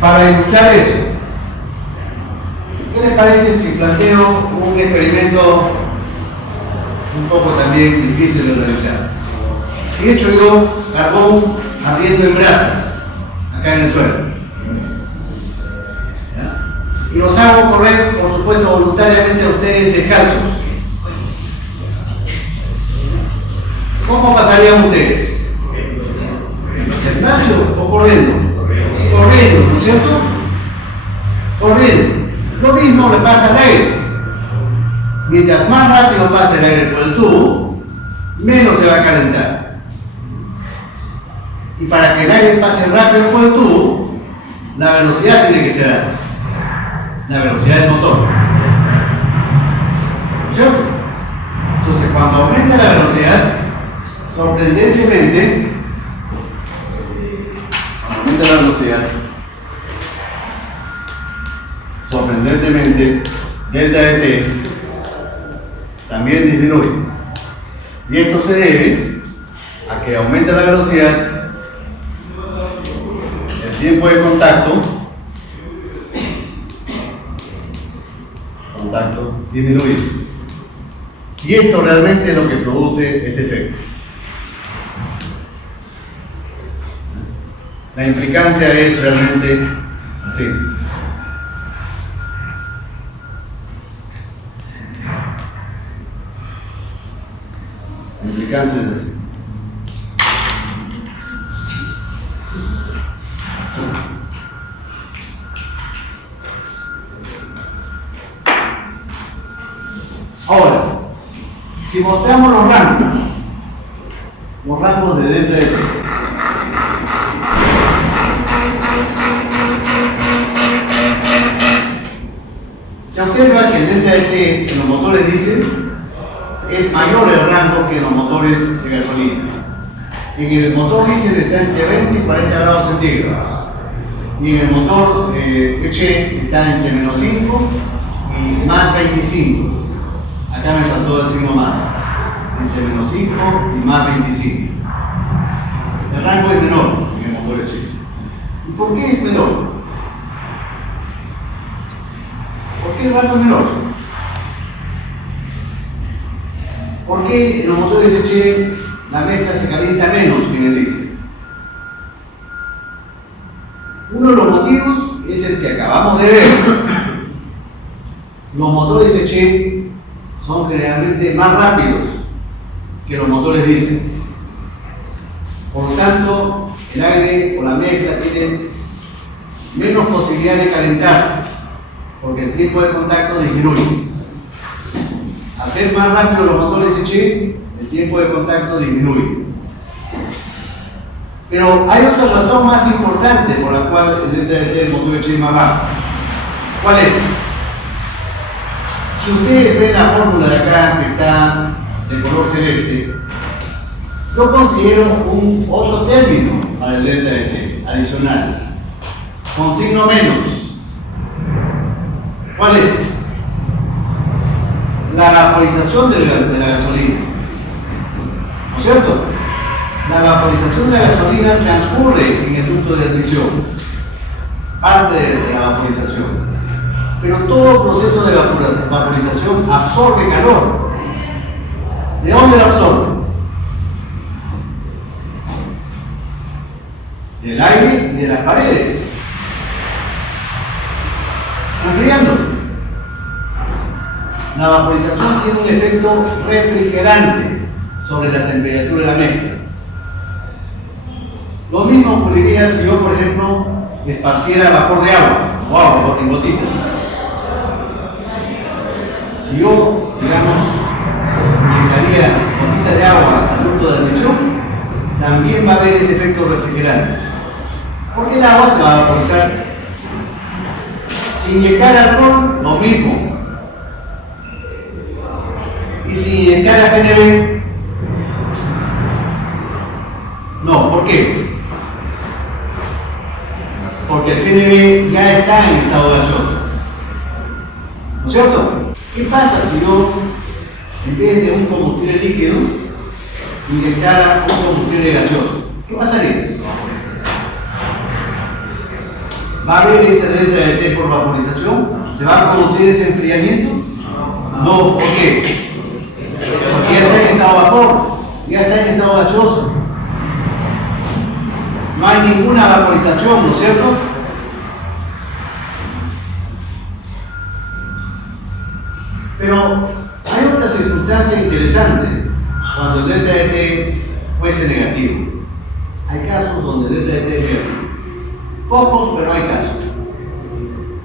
Para ilustrar eso, ¿qué les parece si planteo un experimento un poco también difícil de realizar? Si echo yo carbón ardiendo en brasas acá en el suelo, ¿ya? Y los hago correr, por supuesto, voluntariamente a ustedes descalzos, ¿cómo pasarían ustedes? ¿Despacio o corriendo? Corriendo, ¿no es cierto? Corriendo. Lo mismo le pasa al aire. Mientras más rápido pase el aire por el tubo, menos se va a calentar. Y para que el aire pase rápido por el tubo, la velocidad tiene que ser alta. La velocidad del motor. ¿No es cierto? Entonces, cuando aumenta la velocidad, sorprendentemente, aumenta la velocidad, delta de T también disminuye. Y esto se debe a que aumenta la velocidad, el tiempo de contacto disminuye. Y esto realmente es lo que produce este efecto. La implicancia es realmente así. La implicancia es así. Ahora, si mostramos los rangos de delta de T, se observa que el delta de T en los motores diésel es mayor el rango que en los motores de gasolina. En el motor diésel está entre 20 y 40 grados centígrados. Y en el motor HE está entre menos 5 y más 25. Acá me faltó el signo más. Entre menos 5 y más 25. El rango es menor en el motor HE. ¿Y por qué es menor? ¿Por qué el rango es menor? ¿Por qué en los motores HE la mezcla se calienta menos que en el diésel? Uno de los motivos es el que acabamos de ver. Los motores HE son generalmente más rápidos que los motores diésel. Por lo tanto, el aire o la mezcla tiene menos posibilidad de calentarse, porque el tiempo de contacto disminuye. Al ser más rápido los motores HE, el tiempo de contacto disminuye. Pero hay otra razón más importante por la cual el delta de T del motor HE es más bajo. ¿Cuál es? Si ustedes ven la fórmula de acá que está de color celeste, yo considero un otro término para el delta de T, adicional, con signo menos. ¿Cuál es? La vaporización de la gasolina. ¿No es cierto? La vaporización de la gasolina transcurre en el ducto de admisión, parte de la vaporización. Pero todo proceso de vaporización absorbe calor. ¿De dónde lo absorbe? Del aire y de las paredes. Enfriando. La vaporización tiene un efecto refrigerante sobre la temperatura de la mezcla. Lo mismo ocurriría si yo, por ejemplo, esparciera vapor de agua o agua en gotitas. Si yo, digamos, inyectaría gotitas de agua al ducto de admisión, también va a haber ese efecto refrigerante. Porque el agua se va a vaporizar. Si inyectar alcohol, lo mismo. Y si inyectar GNV, no. ¿Por qué? Porque el GNV ya está en estado gaseoso. ¿No es cierto? ¿Qué pasa si yo, en vez de un combustible líquido, inyectara un combustible gaseoso? ¿Qué pasaría? ¿Va a haber ese delta de T por vaporización? ¿Se va a producir ese enfriamiento? No. ¿Por qué? Porque ya está en estado vapor, ya está en estado gaseoso. No hay ninguna vaporización, ¿no es cierto? Pero hay otra circunstancia interesante cuando el delta de T fuese negativo. Hay casos donde el delta de T es negativo. Pocos, pero hay casos.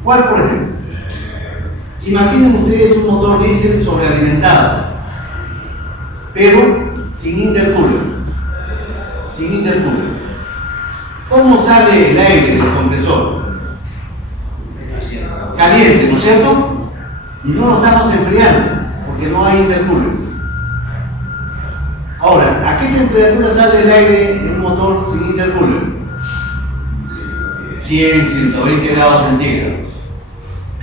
¿Cuál, por ejemplo? Imaginen ustedes un motor diésel sobrealimentado, pero sin intercooler. Sin intercooler. ¿Cómo sale el aire del compresor? Caliente, ¿no es cierto? Y no lo estamos enfriando, porque no hay intercooler. Ahora, ¿a qué temperatura sale el aire en un motor sin intercooler? 100, 120 grados centígrados.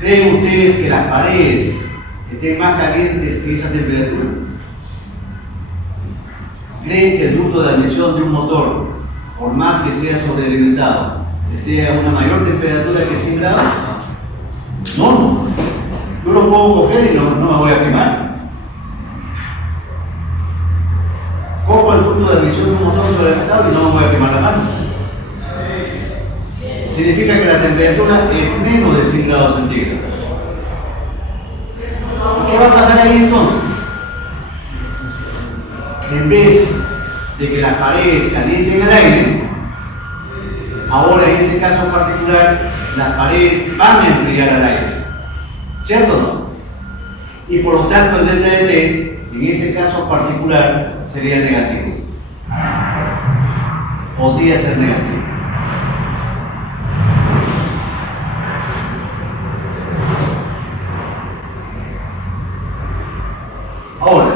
¿Creen ustedes que las paredes estén más calientes que esa temperatura? ¿Creen que el ducto de admisión de un motor, por más que sea sobrealimentado, esté a una mayor temperatura que 100 grados? No. Yo lo puedo coger y no me voy a quemar. Cojo el ducto de admisión de un motor sobrealimentado y no me voy a quemar la mano. Significa que la temperatura es menos de 100 grados centígrados. ¿Y qué va a pasar ahí entonces? En vez de que las paredes calienten el aire, ahora en este caso particular, las paredes van a enfriar al aire. ¿Cierto o no? Y por lo tanto el delta de T, en ese caso particular, sería negativo. Podría ser negativo. Ahora,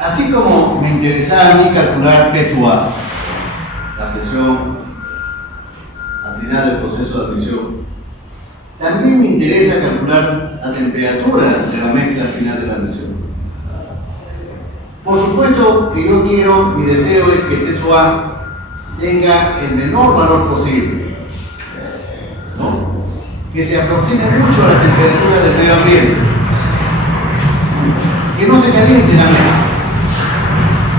así como me interesaba a mí calcular P sub A, la presión al final del proceso de admisión, también me interesa calcular la temperatura de la mezcla al final de la admisión. Por supuesto que yo quiero, mi deseo es que T sub A tenga el menor valor posible, ¿no? Que se aproxime mucho a la temperatura del medio ambiente, que no se caliente la mezcla.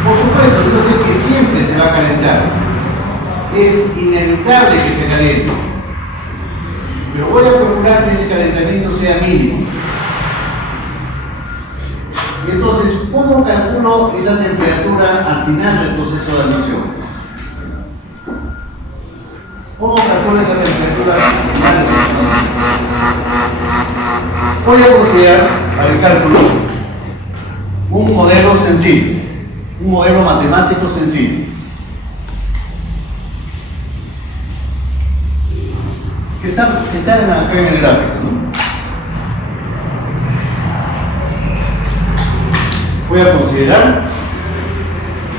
Por supuesto, yo sé que siempre se va a calentar, es inevitable que se caliente, pero voy a procurar que ese calentamiento sea mínimo. Y entonces, ¿cómo calculo esa temperatura al final del proceso de admisión? ¿Cómo calculo esa temperatura al final del proceso de admisión? Voy a considerar para el cálculo un modelo sencillo, un modelo matemático sencillo, que está acá en el gráfico, ¿no? voy a considerar,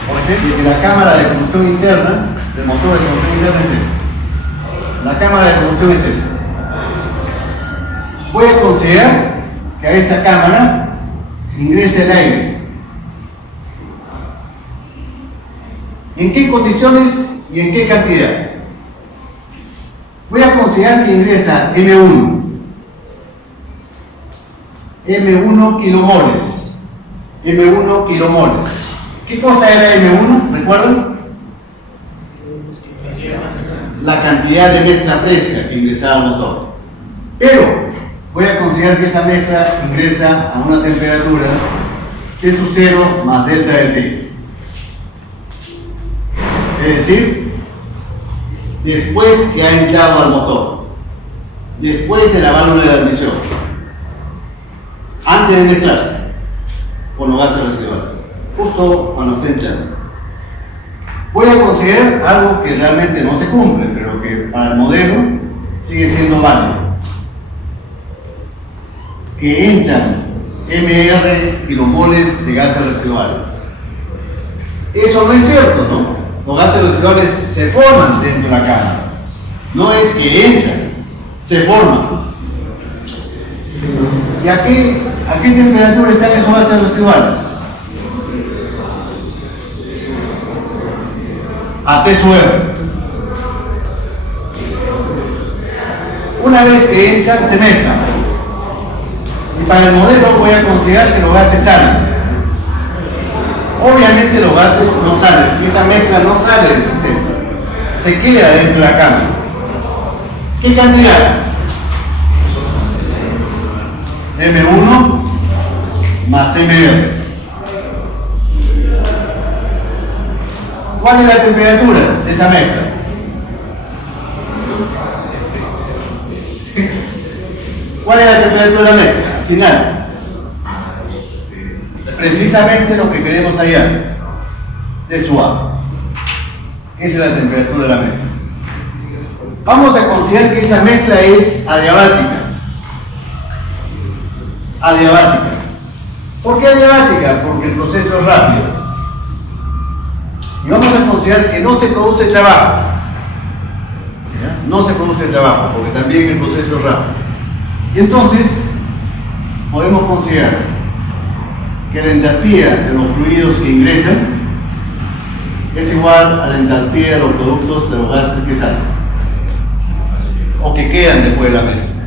por ejemplo, que la cámara de combustión interna del motor de combustión interna es esta. La cámara de combustión es esta. Voy a considerar que a esta cámara ingrese el aire. ¿En qué condiciones y en qué cantidad? Voy a considerar que ingresa M1. M1 kilomoles. M1 kilomoles. ¿Qué cosa era M1? ¿Recuerdan? La cantidad de mezcla fresca que ingresaba al motor. Pero voy a considerar que esa mezcla ingresa a una temperatura T sub 0 más delta de T. Es decir, después que ha entrado al motor, después de la válvula de admisión, antes de mezclarse con los gases residuales, justo cuando esté entrando. Voy a considerar algo que realmente no se cumple, pero que para el modelo sigue siendo válido. Que entran MR kilomoles de gases residuales. Eso no es cierto, ¿no? Los gases residuales se forman dentro de la cámara. No es que entran, se forman. ¿Y a qué temperatura están esos gases residuales? A T sub R. Una vez que entran, se mezclan. Y para el modelo voy a considerar que los gases salen. Obviamente los gases no salen, esa mezcla no sale del sistema, se queda dentro de la cámara. ¿Qué cantidad? M1 más MR. ¿Cuál es la temperatura de esa mezcla? ¿Cuál es la temperatura de la mezcla? Final. Precisamente lo que queremos hallar. T sub A. Esa es la temperatura de la mezcla. Vamos a considerar que esa mezcla es adiabática. Adiabática. ¿Por qué adiabática? Porque el proceso es rápido. Y vamos a considerar que no se produce trabajo. ¿Ya? No se produce trabajo, porque también el proceso es rápido. Y entonces, podemos considerar que la entalpía de los fluidos que ingresan es igual a la entalpía de los productos de los gases que salen o que quedan después de la mezcla.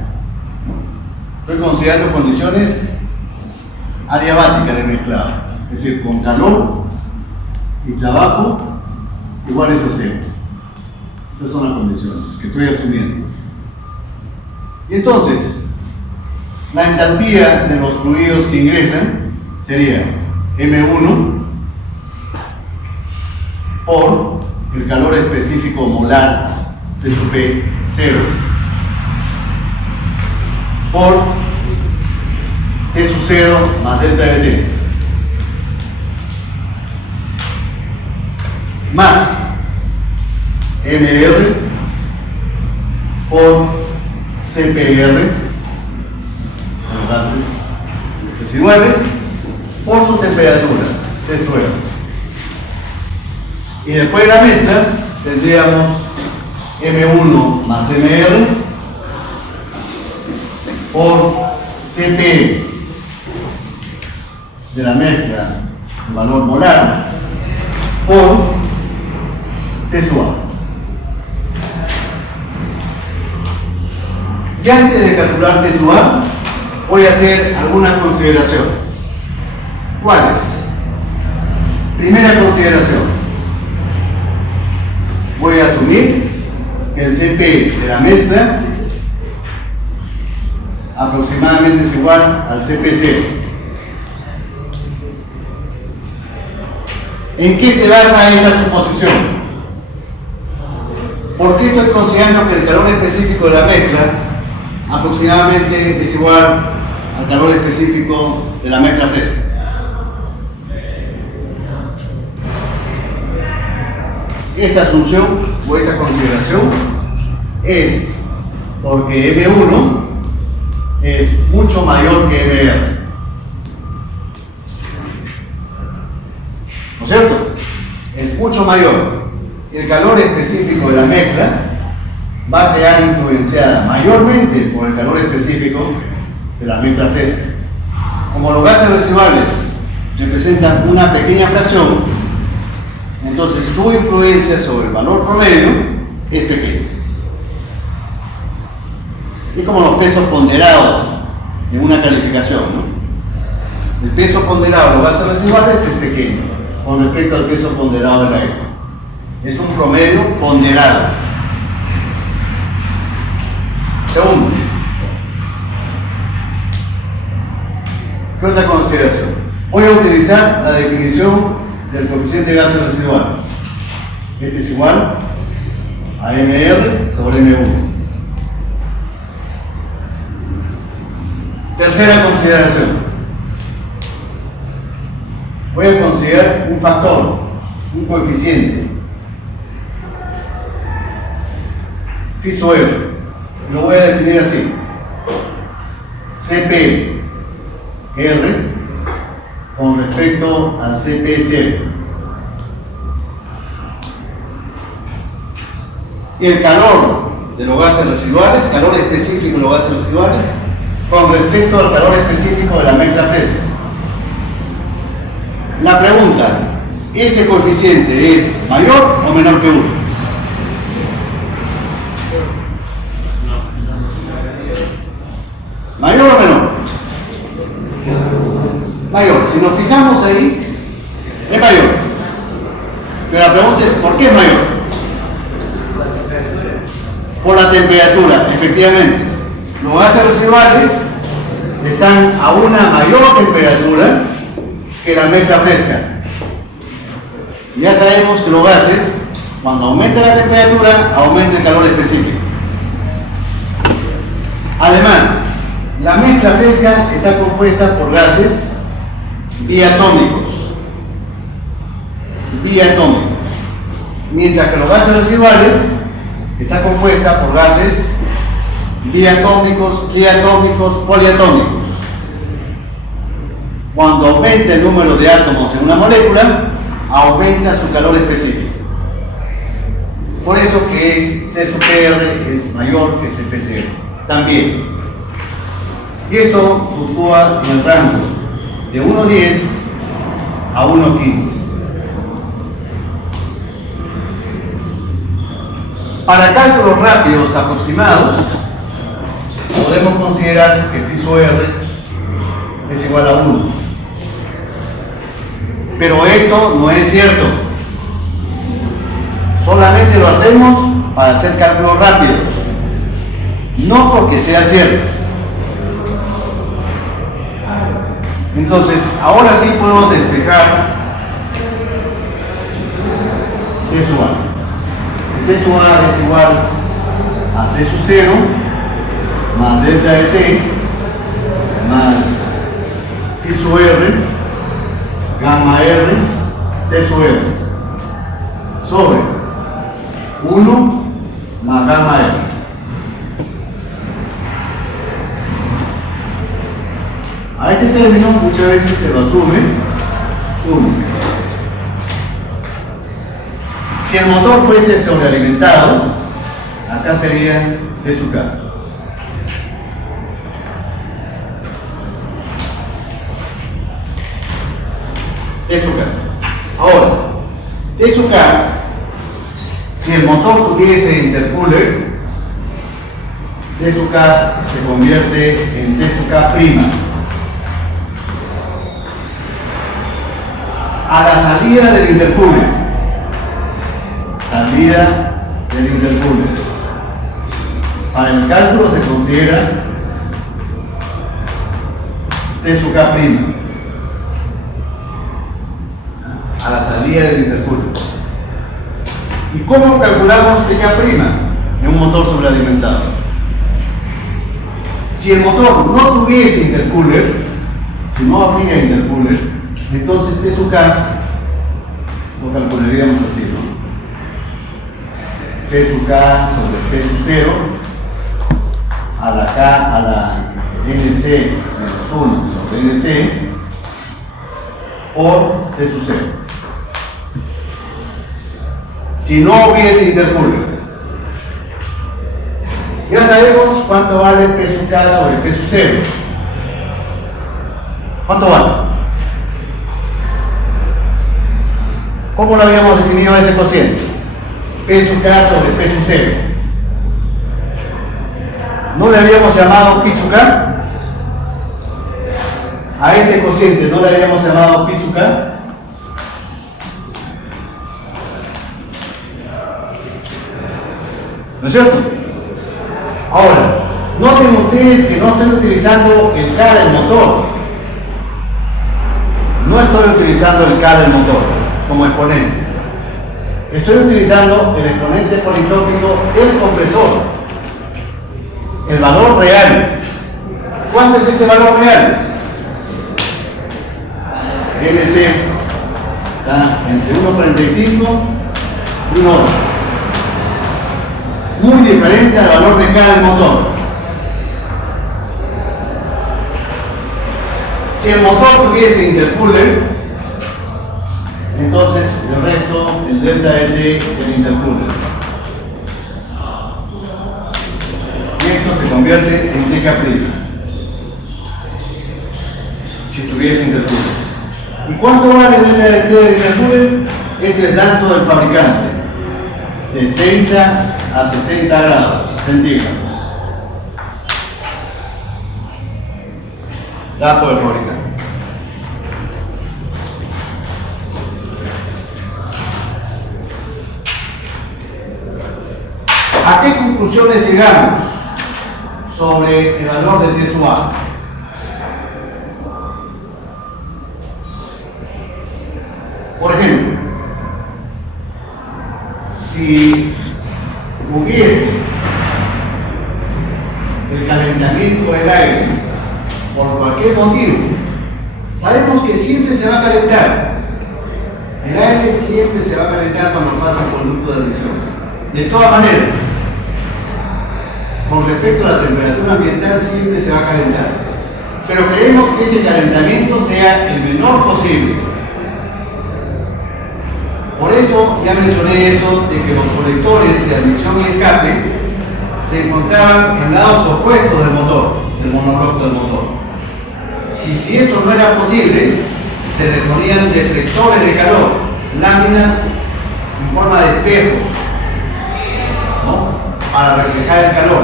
Estoy considerando condiciones adiabáticas de mezclado, es decir, con calor y trabajo iguales a cero. Estas son las condiciones que estoy asumiendo. Y entonces, la entalpía de los fluidos que ingresan sería M1 por el calor específico molar C sub P 0 por T sub 0 más delta de T más MR por CPR, los gases residuales, por su temperatura, T sub 0. Y después de la mezcla tendríamos M1 más MR por CP de la mezcla, el valor molar, por T sub A. Y antes de calcular T sub A, voy a hacer algunas consideraciones. ¿Cuáles? Primera consideración. Voy a asumir que el CP de la mezcla aproximadamente es igual al CP0. ¿En qué se basa esta suposición? ¿Por qué estoy considerando que el calor específico de la mezcla aproximadamente es igual al calor específico de la mezcla fresca? Esta asunción o esta consideración es porque M1 es mucho mayor que MR. es cierto? Es mucho mayor. El calor específico de la mezcla va a quedar influenciada mayormente por el calor específico de la mezcla fresca. Como los gases residuales representan una pequeña fracción, entonces su influencia sobre el valor promedio es pequeña. Es como los pesos ponderados en una calificación, ¿no? El peso ponderado de los gases residuales es pequeño con respecto al peso ponderado del aire. Es un promedio ponderado. Segundo, ¿qué otra consideración? Voy a utilizar la definición del coeficiente de gases residuales. Este es igual a MR sobre M1. Tercera consideración. Voy a considerar un factor, un coeficiente. Phi sub R. Lo voy a definir así. CP R con respecto al CP0. El calor de los gases residuales, calor específico de los gases residuales, con respecto al calor específico de la mezcla fresca. La pregunta, ¿ese coeficiente es mayor o menor que 1? ¿Mayor o menor? Mayor. Si nos fijamos ahí, es mayor. Pero la pregunta es, ¿por qué es mayor? Por la temperatura, efectivamente. Los gases residuales están a una mayor temperatura que la mezcla fresca. Ya sabemos que los gases, cuando aumenta la temperatura, aumenta el calor específico. Además, la mezcla fresca está compuesta por gases biatómicos. Mientras que los gases residuales está compuesta por gases diatómicos, triatómicos, poliatómicos. Cuando aumenta el número de átomos en una molécula, aumenta su calor específico. Por eso que C sub R es mayor que CP0. También. Y esto fluctúa en el rango de 1,10 a 1,15. Para cálculos rápidos aproximados, podemos considerar que phi sub R es igual a 1. Pero esto no es cierto. Solamente lo hacemos para hacer cálculos rápidos, no porque sea cierto. Entonces, ahora sí podemos despejar T sub A. T sub A es igual a T sub 0 más delta de T más phi sub R gamma R T sub R sobre 1 más gamma R. A este término muchas veces se lo asume 1. Si el motor fuese sobrealimentado, acá sería T sub K. T sub K. Ahora, T sub K, si el motor tuviese intercooler, T sub K se convierte en T sub K prima. A la salida del intercooler. Para el cálculo se considera T sub K prima. A la salida del intercooler. ¿Y cómo calculamos T K prima en un motor sobrealimentado? Si el motor no tuviese intercooler, si no habría intercooler, entonces T sub K lo calcularíamos así, ¿no? T sub K sobre T sub 0 a la K a la NC menos 1 sobre NC por T sub 0. si no hubiese intercooler. Ya sabemos cuánto vale P sub K sobre P sub 0. ¿Cuánto vale? ¿Cómo lo habíamos definido ese cociente? P sub K sobre P sub 0. ¿No le habíamos llamado pi sub K? A este cociente no le habíamos llamado pi sub K. ¿No es cierto? Ahora, noten ustedes que no estoy utilizando el K del motor. No estoy utilizando el K del motor como exponente. Estoy utilizando el exponente politrópico del compresor. El valor real. ¿Cuánto es ese valor real? Viene a ser entre 1.45 y 1 hora. Muy diferente al valor de K del motor. Si el motor tuviese intercooler, entonces el resto, el delta es del intercooler. Y esto se convierte en TK', si tuviese intercooler. ¿Y cuánto vale el delta del intercooler? Esto es dato del fabricante, de 30 a 60 grados centígrados. Dato del fabricante. ¿A qué conclusiones llegamos sobre el valor de T sub A? Por ejemplo, si hubiese el calentamiento del aire por cualquier motivo, sabemos que siempre se va a calentar. El aire siempre se va a calentar cuando pasa por el ducto de admisión. De todas maneras, con respecto a la temperatura ambiental, siempre se va a calentar. Pero queremos que este calentamiento sea el menor posible. Por eso ya mencioné eso de que los colectores de admisión y escape se encontraban en lados opuestos del motor, del monobloc del motor. Y si eso no era posible, se le ponían deflectores de calor, láminas en forma de espejos, ¿no?, para reflejar el calor.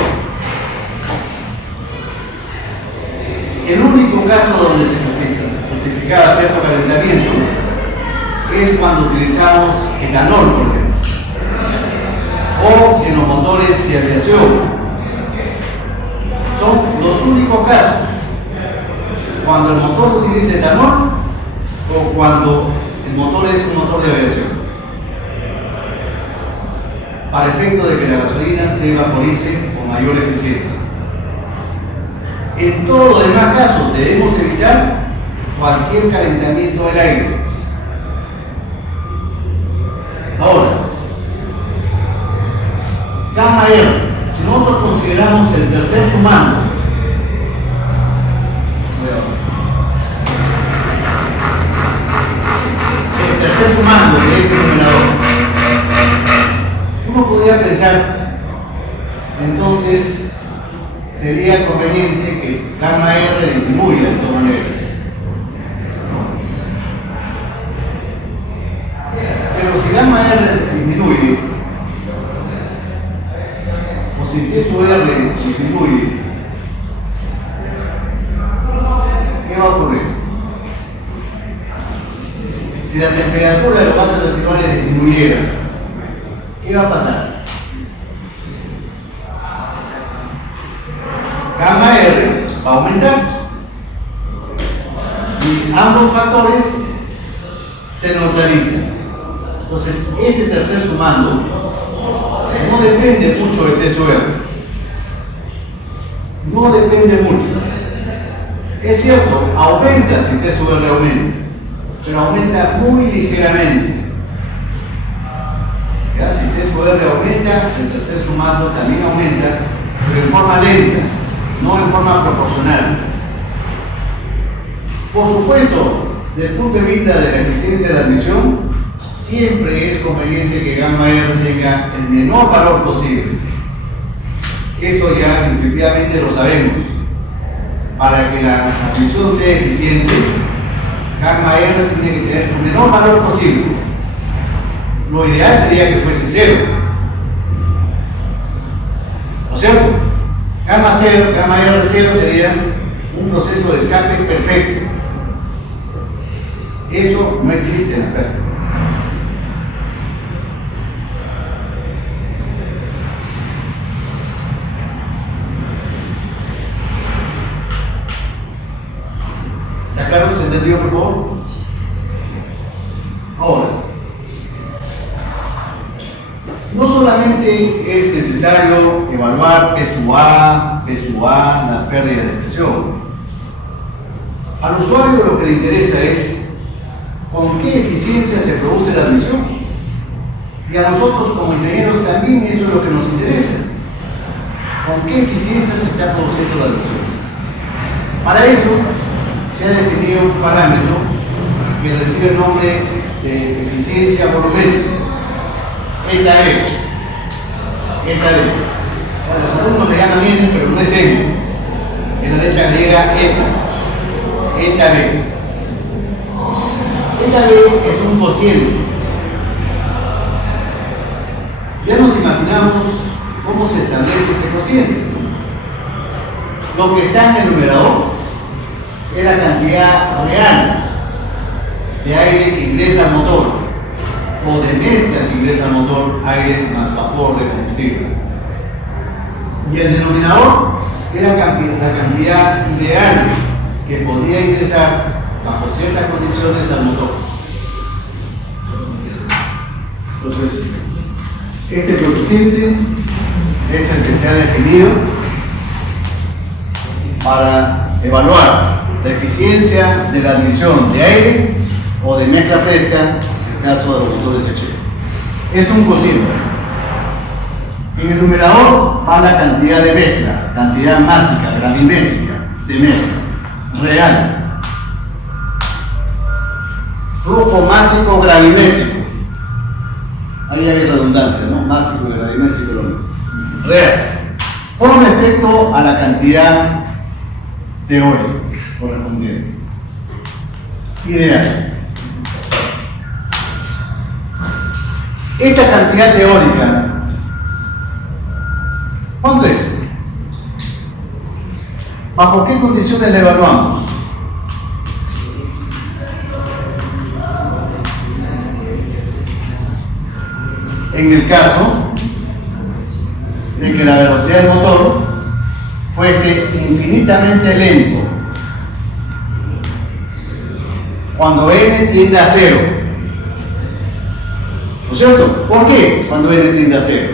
El único caso donde se justificaba cierto calentamiento es cuando utilizamos etanol, por ejemplo, o en los motores de aviación. Son los únicos casos cuando el motor utiliza etanol o cuando el motor es un motor de aviación, para efecto de que la gasolina se vaporice con mayor eficiencia. En todos los demás casos debemos evitar cualquier calentamiento del aire. Ahora, gamma R, si nosotros consideramos el tercer sumando, de este numerador, uno podría pensar, entonces sería conveniente que gamma R disminuya de todas maneras. Pero si gamma R disminuye, o si T sub R disminuye, ¿qué va a ocurrir? Si la temperatura de los gases residuales disminuyera, ¿qué va a pasar? Gamma R va a aumentar y ambos factores se neutralizan. Entonces, este tercer sumando no depende mucho de T sub R. No depende mucho. Es cierto, aumenta si T sub R aumenta, pero aumenta muy ligeramente. ¿Ya? Si T sub R aumenta, el tercer sumando también aumenta, pero en forma lenta, no en forma proporcional. Por supuesto, desde el punto de vista de la eficiencia de admisión, siempre es conveniente que gamma R tenga el menor valor posible. Eso ya intuitivamente lo sabemos. Para que la admisión sea eficiente, gamma R tiene que tener su menor valor posible. Lo ideal sería que fuese 0. ¿No es cierto? Gamma R 0 sería un proceso de escape perfecto. Eso no existe en la práctica. ¿Está claro? ¿Se entendió, por favor? Ahora, no solamente es necesario evaluar P sub A, la pérdida de presión. Al usuario lo que le interesa es con qué eficiencia se produce la admisión. Y a nosotros como ingenieros también eso es lo que nos interesa. ¿Con qué eficiencia se está produciendo la admisión? Para eso se ha definido un parámetro que recibe el nombre de eficiencia volumétrica, eta B. Bueno, los alumnos le llaman N, pero no es N. Es la letra griega eta B. Eta B es un cociente. Ya nos imaginamos cómo se establece ese cociente. Lo que está en el numerador es la cantidad real de aire que ingresa al motor o de mezcla que ingresa al motor, aire más vapor de combustible. Y el denominador es la cantidad ideal que podría ingresar bajo ciertas condiciones al motor. Entonces, este coeficiente es el que se ha definido para evaluar la eficiencia de la admisión de aire o de mezcla fresca en el caso de los motores HE. Es un cociente. En el numerador va la cantidad de mezcla, cantidad másica, gravimétrica de mezcla, real. Flujo másico gravimétrico. Ahí hay redundancia, ¿no? Másico y gravimétrico lo mismo. Real. Con respecto a la cantidad teórica correspondiente. Ideal. Esta cantidad teórica, ¿cuánto es? ¿Bajo qué condiciones la evaluamos? En el caso de que la velocidad del motor fuese infinitamente lento, cuando n tiende a 0. ¿No es cierto? ¿Por qué cuando n tiende a 0?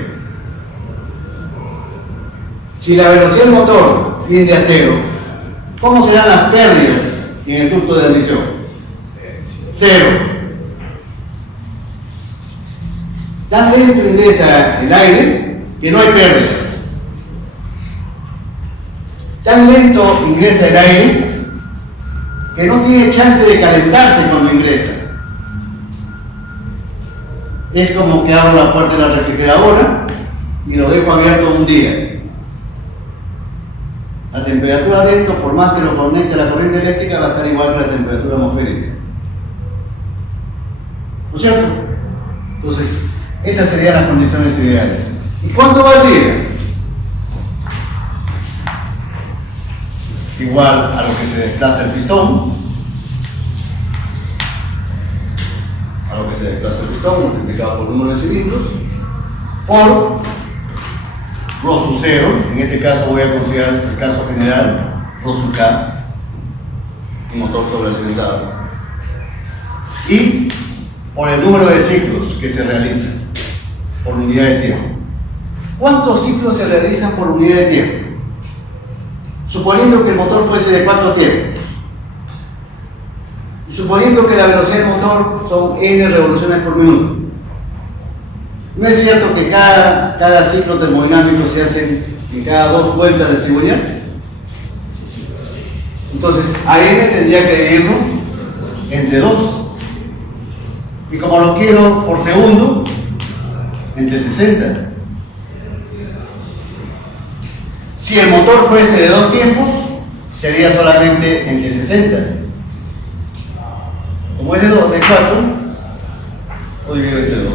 Si la velocidad del motor tiende a 0, ¿cómo serán las pérdidas en el ducto de admisión? 0. Tan lento ingresa el aire que no hay pérdidas. Tan lento ingresa el aire que no tiene chance de calentarse cuando ingresa. Es como que abro la puerta de la refrigeradora y lo dejo abierto un día. La temperatura adentro, por más que lo conecte a la corriente eléctrica, va a estar igual que la temperatura atmosférica. ¿No es cierto? Entonces, estas serían las condiciones ideales. ¿Y cuánto valdría? Igual a lo que se desplaza el pistón, multiplicado por el número de cilindros, por ρ sub 0, en este caso voy a considerar el caso general, ρ sub k, un motor sobrealimentado, y por el número de ciclos que se realizan por unidad de tiempo. ¿Cuántos ciclos se realizan por unidad de tiempo? Suponiendo que el motor fuese de 4 tiempos, y suponiendo que la velocidad del motor son n revoluciones por minuto. ¿No es cierto que cada ciclo termodinámico se hace en cada 2 vueltas del cigüeñal? Entonces, a n tendría que dividirlo entre 2. Y como lo quiero por segundo, entre 60. Si el motor fuese de 2 tiempos, sería solamente entre 60. Como es de 4, lo divido entre 2.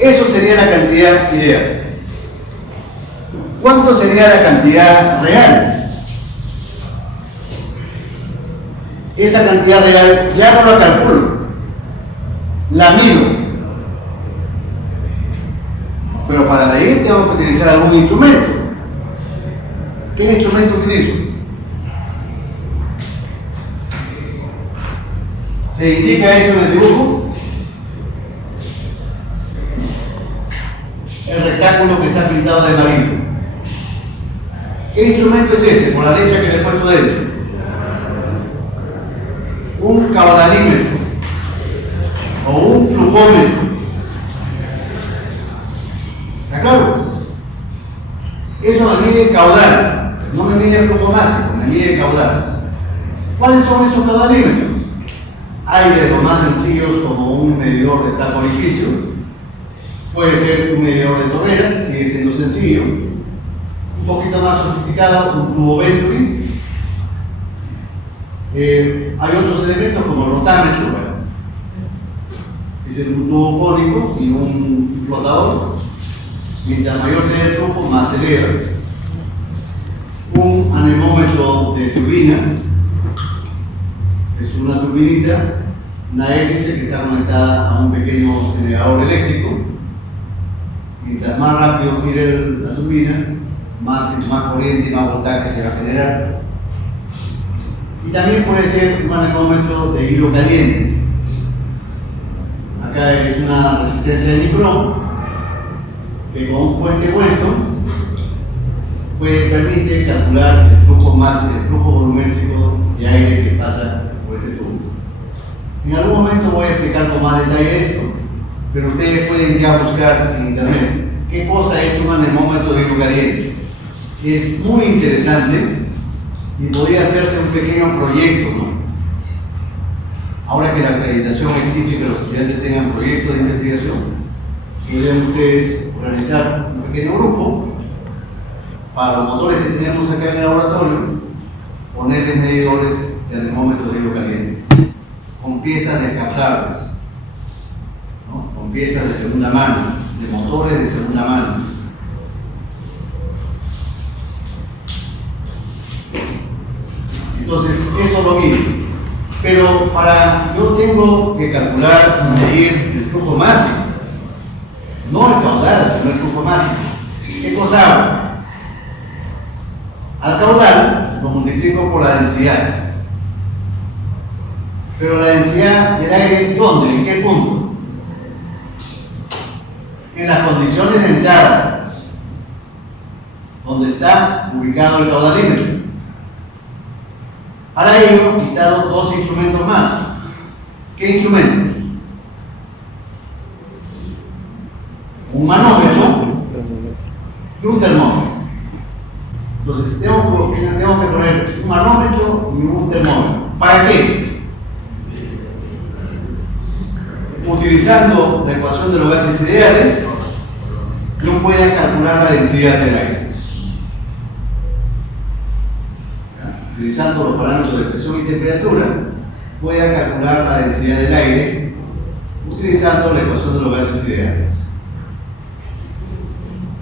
Eso sería la cantidad ideal. ¿Cuánto sería la cantidad real? Esa cantidad real ya no la calculo, la mido. Pero para medir tengo que utilizar algún instrumento. ¿Qué instrumento utilizo? ¿Se indica eso en el dibujo? El rectángulo que está pintado de amarillo. ¿Qué instrumento es ese? Por la letra que le he puesto dentro. Un caudalímetro o un flujómetro. ¿Está claro? Eso me mide caudal, no me mide flujo máximo, me mide caudal. ¿Cuáles son esos caudalímetros? Hay de los más sencillos como un medidor de placa orificio, puede ser un medidor de torrera, sigue siendo sencillo. Un poquito más sofisticado, un tubo Venturi. Hay otros elementos como el rotámetro, es un tubo cónico y un flotador. Mientras mayor sea el flujo, más se eleva. Un anemómetro de turbina, es una turbinita, una hélice que está conectada a un pequeño generador eléctrico. Mientras más rápido gire la turbina, más corriente y más voltaje se va a generar. Y también puede ser un anemómetro de hilo caliente. Acá es una resistencia de nicrón que con un puente puesto permite calcular el flujo volumétrico de aire que pasa por este tubo. En algún momento voy a explicar con más detalle esto, pero ustedes pueden ya buscar en internet qué cosa es un anemómetro de hilo caliente. Es muy interesante y podría hacerse un pequeño proyecto, ¿no? Ahora que la acreditación exige que los estudiantes tengan proyectos de investigación, podrían ustedes organizar un pequeño grupo para los motores que tenemos acá en el laboratorio, ponerles medidores de anemómetros de hilo caliente con piezas descartables, ¿no? Con piezas de segunda mano, de motores de segunda mano. Entonces, eso lo mido. Pero yo tengo que calcular, medir el flujo máximo. No el caudal, sino el flujo máximo. ¿Qué cosa hago? Al caudal lo multiplico por la densidad. Pero la densidad del aire, ¿dónde? ¿En qué punto? En las condiciones de entrada, donde está ubicado el caudalímetro. Para ello instalo 2 instrumentos más. ¿Qué instrumentos? Un manómetro y un termómetro. Entonces tengo que poner un manómetro y un termómetro. ¿Para qué? Utilizando la ecuación de los gases ideales, yo pueda calcular la densidad del aire. Utilizando los parámetros de presión y temperatura, pueda calcular la densidad del aire utilizando la ecuación de los gases ideales.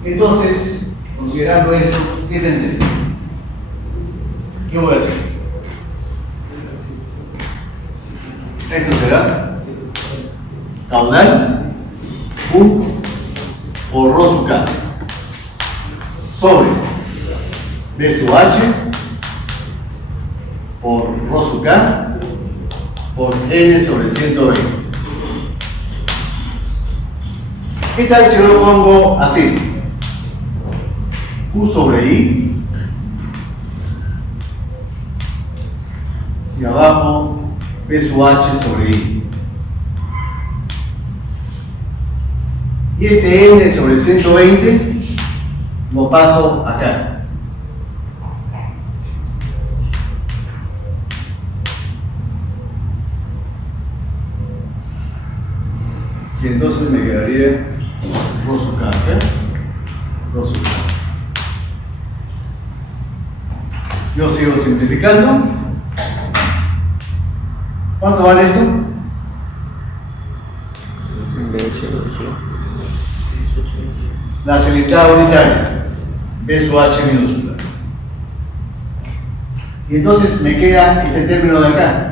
Entonces, considerando eso, ¿qué tendré? ¿Qué voy a hacer? Esto será caudal Q por ρ sub K sobre B sub H por ρ sub K por N sobre 120. ¿Qué tal si lo pongo así? Q sobre I y abajo P sub H sobre I. Y este N sobre 120 lo paso acá. entonces me quedaría Rho sub K, ¿ok? Rho sub K. Yo sigo simplificando. ¿Cuánto vale esto? La cilindrada unitaria, B sub H minúscula. Y entonces me queda este término de acá.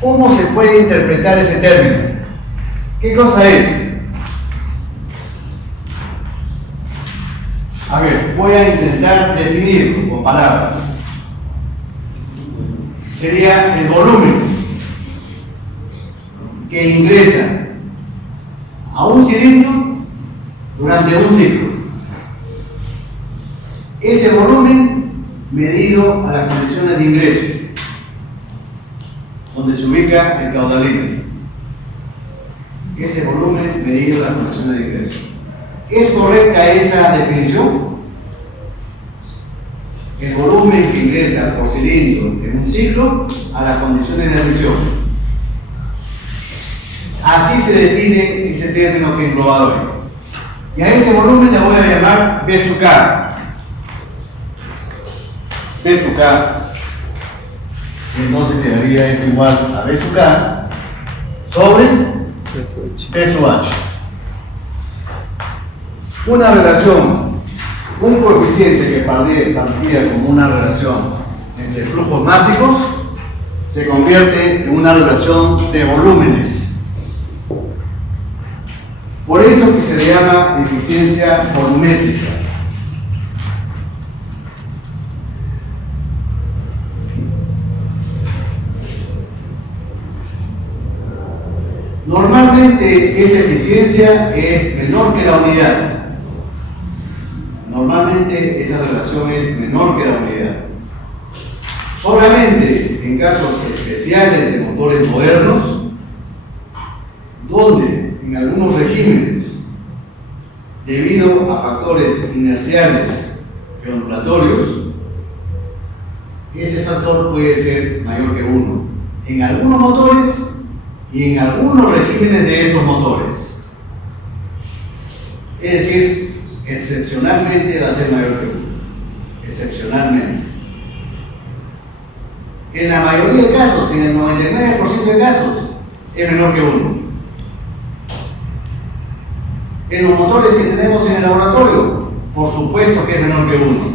¿Cómo se puede interpretar ese término? ¿Qué cosa es? A ver, voy a intentar definirlo con palabras. Sería el volumen que ingresa a un cilindro durante un ciclo. Ese volumen medido a las condiciones de ingreso, donde se ubica el caudalímetro. Ese volumen medido a las condiciones de ingreso. ¿Es correcta esa definición? El volumen que ingresa por cilindro en un ciclo a las condiciones de admisión. Así se define ese término que he englobado hoy. Y a ese volumen le voy a llamar B sub K. B sub K. Entonces quedaría esto igual a B sub K sobre B sub H. Una relación, un coeficiente que partía como una relación entre flujos másicos, se convierte en una relación de volúmenes. Por eso que se le llama eficiencia volumétrica. Normalmente esa eficiencia es menor que la unidad. Normalmente esa relación es menor que la unidad. Solamente en casos especiales de motores modernos, donde en algunos regímenes, debido a factores inerciales y ondulatorios, ese factor puede ser mayor que 1. En algunos motores y en algunos regímenes de esos motores. Es decir, excepcionalmente va a ser mayor que 1. Excepcionalmente. En la mayoría de casos, en el 99% de casos, es menor que 1. En los motores que tenemos en el laboratorio, por supuesto que es menor que 1.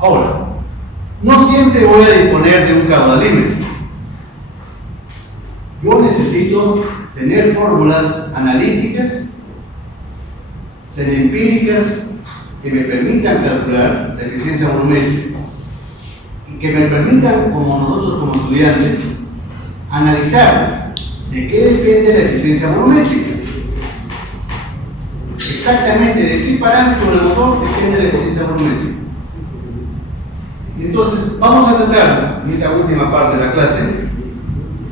Ahora, no siempre voy a disponer de un caudalímetro. Yo necesito tener fórmulas analíticas, semiempíricas, que me permitan calcular la eficiencia volumétrica y que me permitan, como nosotros como estudiantes, analizar de qué depende la eficiencia volumétrica. Exactamente de qué parámetro del motor depende la eficiencia volumétrica. Entonces, vamos a tratar, en esta última parte de la clase,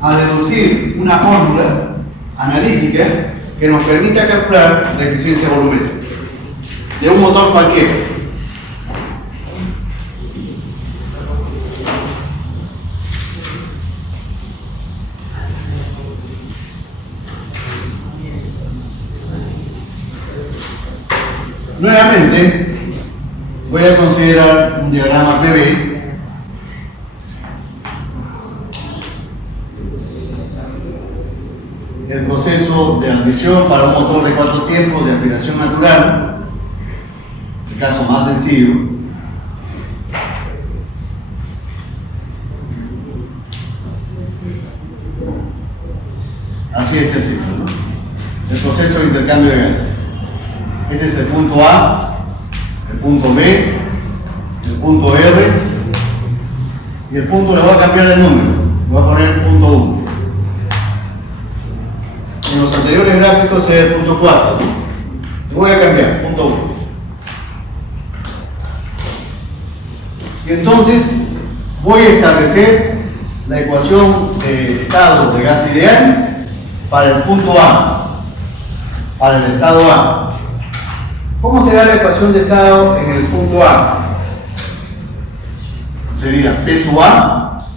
a deducir una fórmula analítica que nos permita calcular la eficiencia volumétrica de un motor cualquiera. Nuevamente, voy a considerar un diagrama PV el proceso de admisión para un motor de 4 tiempos de aspiración natural, el caso más sencillo. Así es el ciclo, ¿no? El proceso de intercambio de gases. Este es el punto A, el punto B, el punto R, y el punto le voy a cambiar el número, voy a poner punto 1. En los anteriores gráficos era el punto 4, le voy a cambiar, punto 1. Y entonces voy a establecer la ecuación de estado de gas ideal para el punto A, para el estado A. ¿Cómo será la ecuación de estado en el punto A? sería P sub A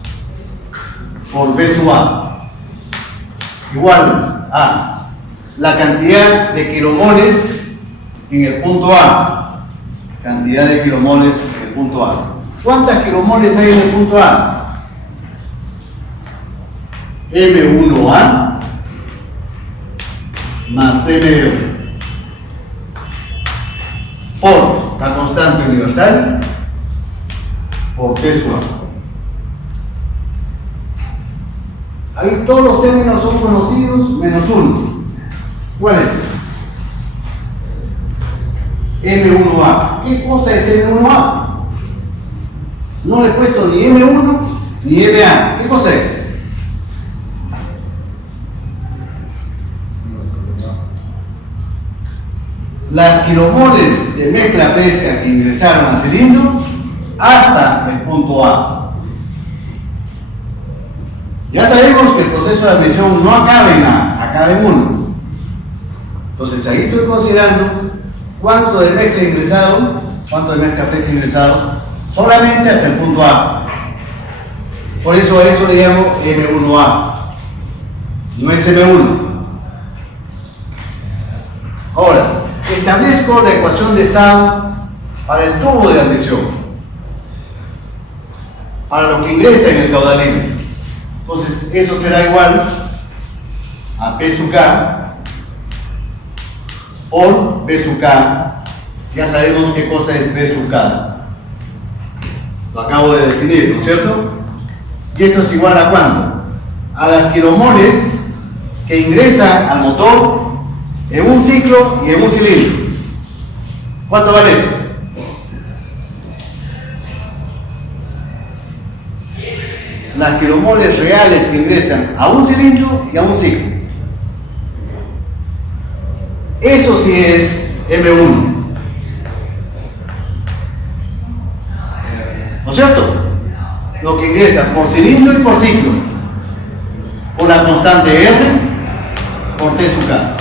por B sub A igual a la cantidad de kilomoles en el punto A. Cantidad de kilomoles en el punto A. ¿Cuántas kilomoles hay en el punto A? M1A más M2 por la constante universal por T sub A. Ahí todos los términos son conocidos menos uno. ¿Cuál es? M1A. ¿Qué cosa es M1A? No le he puesto ni M1 ni MA. ¿Qué cosa es? Las kilomoles de mezcla fresca que ingresaron al cilindro hasta el punto A. Ya sabemos que el proceso de admisión no acaba en A, acaba en 1. Entonces ahí estoy considerando cuánto de mezcla ingresado, cuánto de mezcla fresca ingresado, solamente hasta el punto A. Por eso a eso le llamo M1A, no es M1. Ahora, establezco la ecuación de estado para el tubo de admisión, para lo que ingresa en el caudalino. Entonces, eso será igual a P sub K por B sub K. Ya sabemos qué cosa es B sub K. Lo acabo de definir, ¿no es cierto? Y esto es igual a ¿cuánto? A las kilomoles que ingresan al motor en un ciclo y en un cilindro. ¿Cuánto vale eso? Las kilomoles reales que ingresan a un cilindro y a un ciclo. Eso sí es M1. ¿No es cierto? Lo que ingresa por cilindro y por ciclo. Por la constante R por T sub K.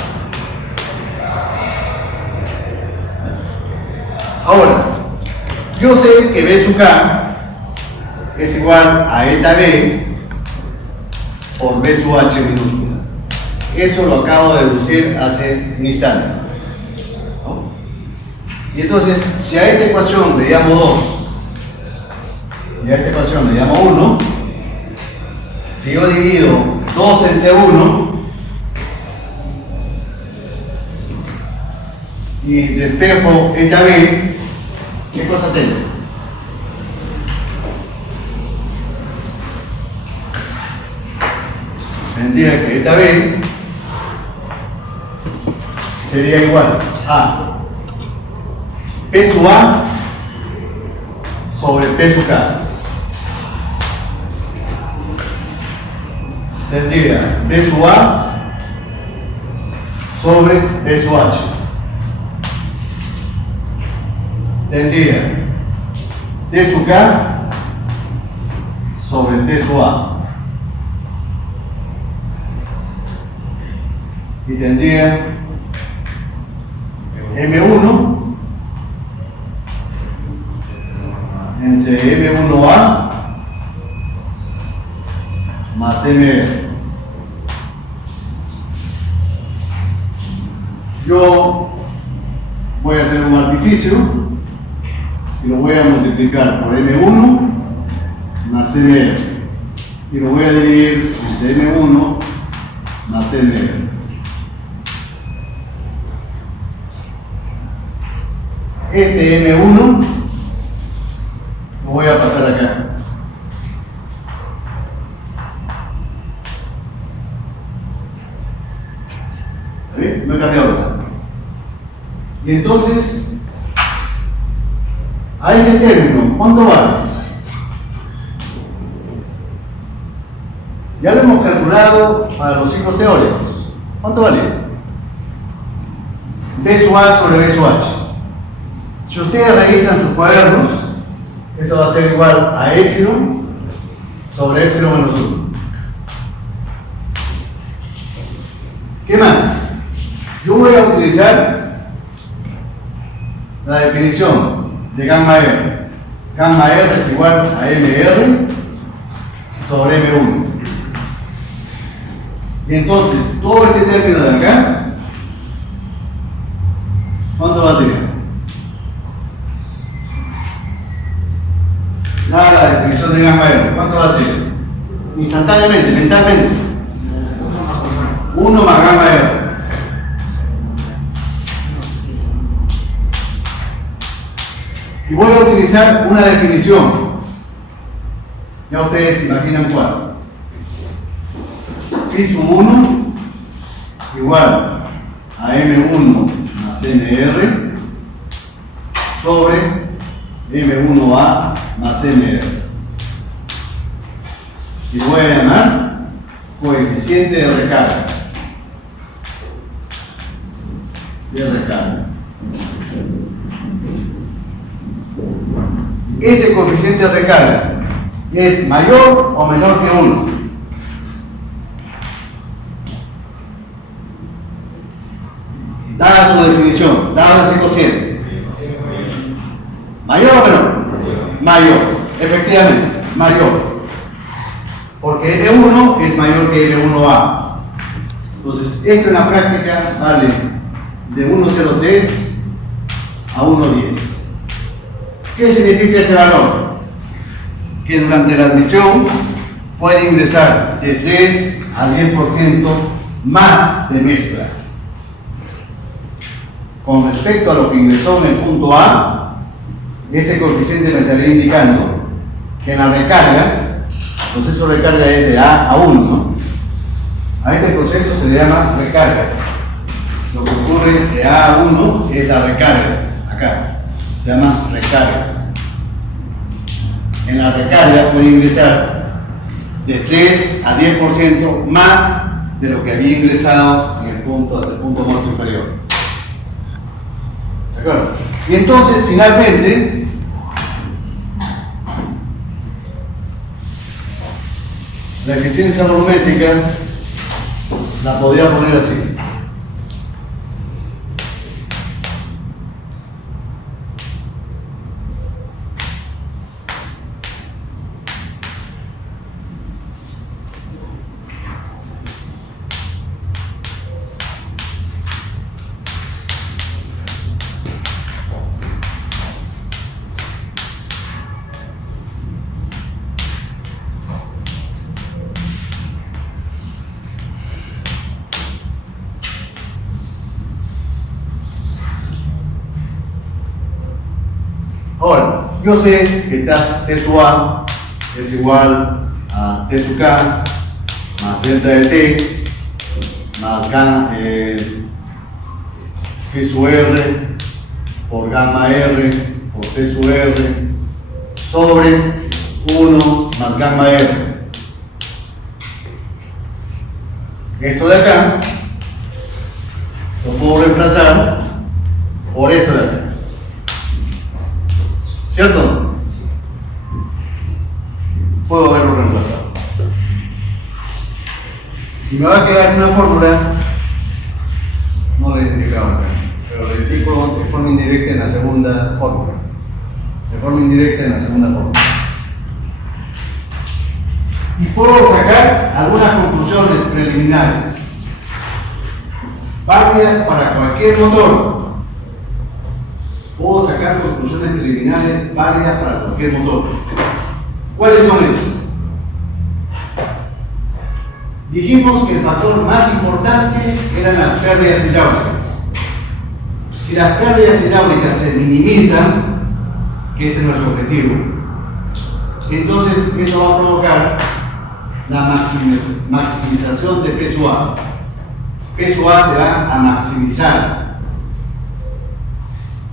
Ahora, yo sé que B sub K es igual a eta B por B sub H minúscula. Eso lo acabo de deducir hace un instante, ¿no? Y entonces, si a esta ecuación le llamo 2 y a esta ecuación le llamo 1, si yo divido 2 entre 1 y despejo eta B, ¿qué cosa tengo? Tendría que eta B sería igual a P sub A sobre P sub K. Tendría B sub A sobre B sub H. Tendría T sub K sobre T sub A. Y tendría M1 entre M1A más MB. Yo voy a hacer un artificio y lo voy a multiplicar por M1 más MB y lo voy a dividir entre M1 más MB. Este M1 lo voy a pasar acá. ¿Está bien? No he cambiado nada. Y entonces, a este término, ¿cuánto vale? Ya lo hemos calculado para los ciclos teóricos. ¿Cuánto vale? B sub A sobre B sub H. Si ustedes revisan sus cuadernos, eso va a ser igual a epsilon sobre epsilon menos 1. ¿Qué más? Yo voy a utilizar la definición de gamma R. gamma R es igual a MR sobre M1. Y entonces, todo este término de acá, ¿cuánto va a tener? Dada la definición de gamma R, ¿cuánto va a tener? Instantáneamente, mentalmente. 1 más gamma R. Y voy a utilizar una definición. Ya ustedes se imaginan cuál. Phi sub 1 igual a M1 más NR sobre M1A más MR. Y voy a llamar coeficiente de recarga. Ese coeficiente de recarga es mayor o menor que 1. Dada su definición, dada ese cociente. ¿Mayor o menor? Mayor, efectivamente, mayor. Porque M1 es mayor que M1A. Entonces, esto en la práctica vale de 1,03 a 1,10. ¿Qué significa ese valor? Que durante la admisión puede ingresar de 3 a 10% más de mezcla. Con respecto a lo que ingresó en el punto A, ese coeficiente me estaría indicando que en la recarga, el proceso de recarga es de A a 1, ¿no? A este proceso se le llama recarga. Lo que ocurre de A a 1 es la recarga, acá, se llama recarga. En la recarga puede ingresar de 3 a 10% más de lo que había ingresado en el punto muerto inferior. ¿De acuerdo? Y entonces, finalmente, la eficiencia volumétrica la podría poner así. Ahora, yo sé que T sub A es igual a T sub K más delta de T más gamma Phi sub R por gamma R por T sub R sobre 1 más gamma R. Esto de acá lo puedo reemplazar por esto de acá. ¿Cierto? Puedo haberlo reemplazado. Y me va a quedar una fórmula, no la he indicado acá, pero la indico de forma indirecta en la segunda fórmula. De forma indirecta en la segunda fórmula. Y puedo sacar algunas conclusiones preliminares, válidas para cualquier motor. Puedo sacar conclusiones preliminares válidas para cualquier motor. ¿Cuáles son estas? Dijimos que el factor más importante eran las pérdidas hidráulicas. Si las pérdidas hidráulicas se minimizan, que ese es nuestro objetivo, entonces eso va a provocar la maximización de P sub A. P sub A se va a maximizar.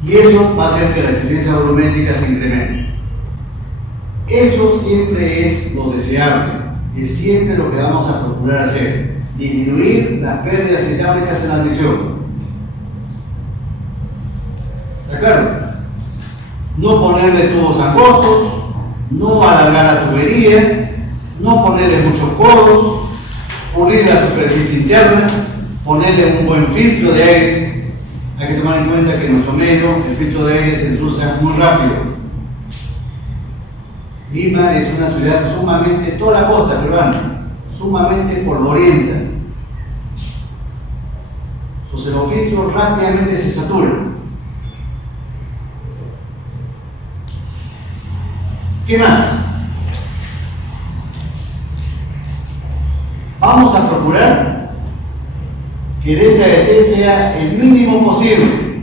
Y eso va a hacer que la eficiencia volumétrica se incremente. Eso siempre es lo deseable, es siempre lo que vamos a procurar hacer, disminuir las pérdidas hidráulicas en la admisión. ¿De acuerdo? No ponerle tubos angostos, no alargar la tubería, no ponerle muchos codos, pulir la superficie interna, ponerle un buen filtro de aire. Hay que tomar en cuenta que en nuestro medio el filtro de aire se ensucia muy rápido. Lima es una ciudad sumamente, toda la costa peruana, sumamente polvorienta. Entonces los filtros rápidamente se saturan. ¿Qué más? Vamos a procurar que el delta de T sea el mínimo posible.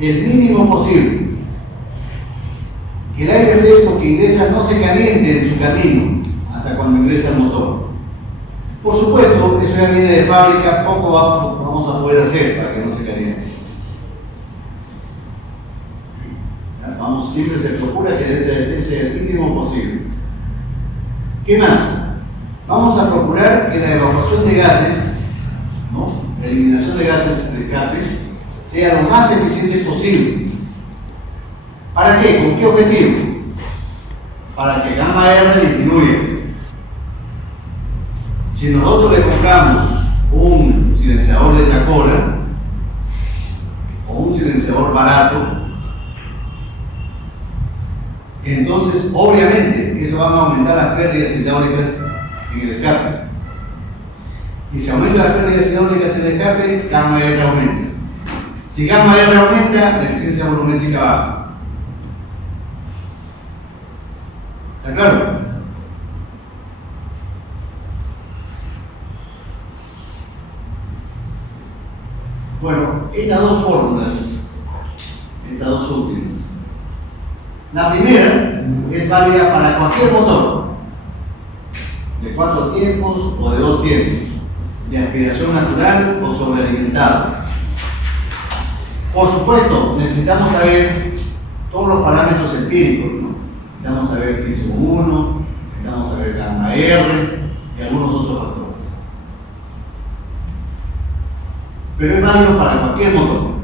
El mínimo posible. Que el aire fresco que ingresa no se caliente en su camino hasta cuando ingresa el motor. Por supuesto, eso ya viene de fábrica, poco vamos a poder hacer para que no se caliente. Siempre se procura que el delta de T sea el mínimo posible. ¿Qué más? Vamos a procurar que la evacuación de gases, ¿no? La eliminación de gases de escape, sea lo más eficiente posible. ¿Para qué? ¿Con qué objetivo? Para que gamma R disminuya. Si nosotros le compramos un silenciador de Tacora o un silenciador barato, entonces obviamente eso va a aumentar las pérdidas hidráulicas en el escape. Y si aumenta las pérdidas hidráulicas en el escape, gamma R aumenta. Si gamma R aumenta, la eficiencia volumétrica baja. ¿Está claro? Bueno, estas dos fórmulas, estas dos últimas. La primera es válida para cualquier motor, de 4 tiempos o de 2 tiempos, de aspiración natural o sobrealimentado. Por supuesto, necesitamos saber todos los parámetros empíricos, ¿no? Necesitamos saber FISU 1, necesitamos saber gamma R y algunos otros factores. Pero es válido para cualquier motor.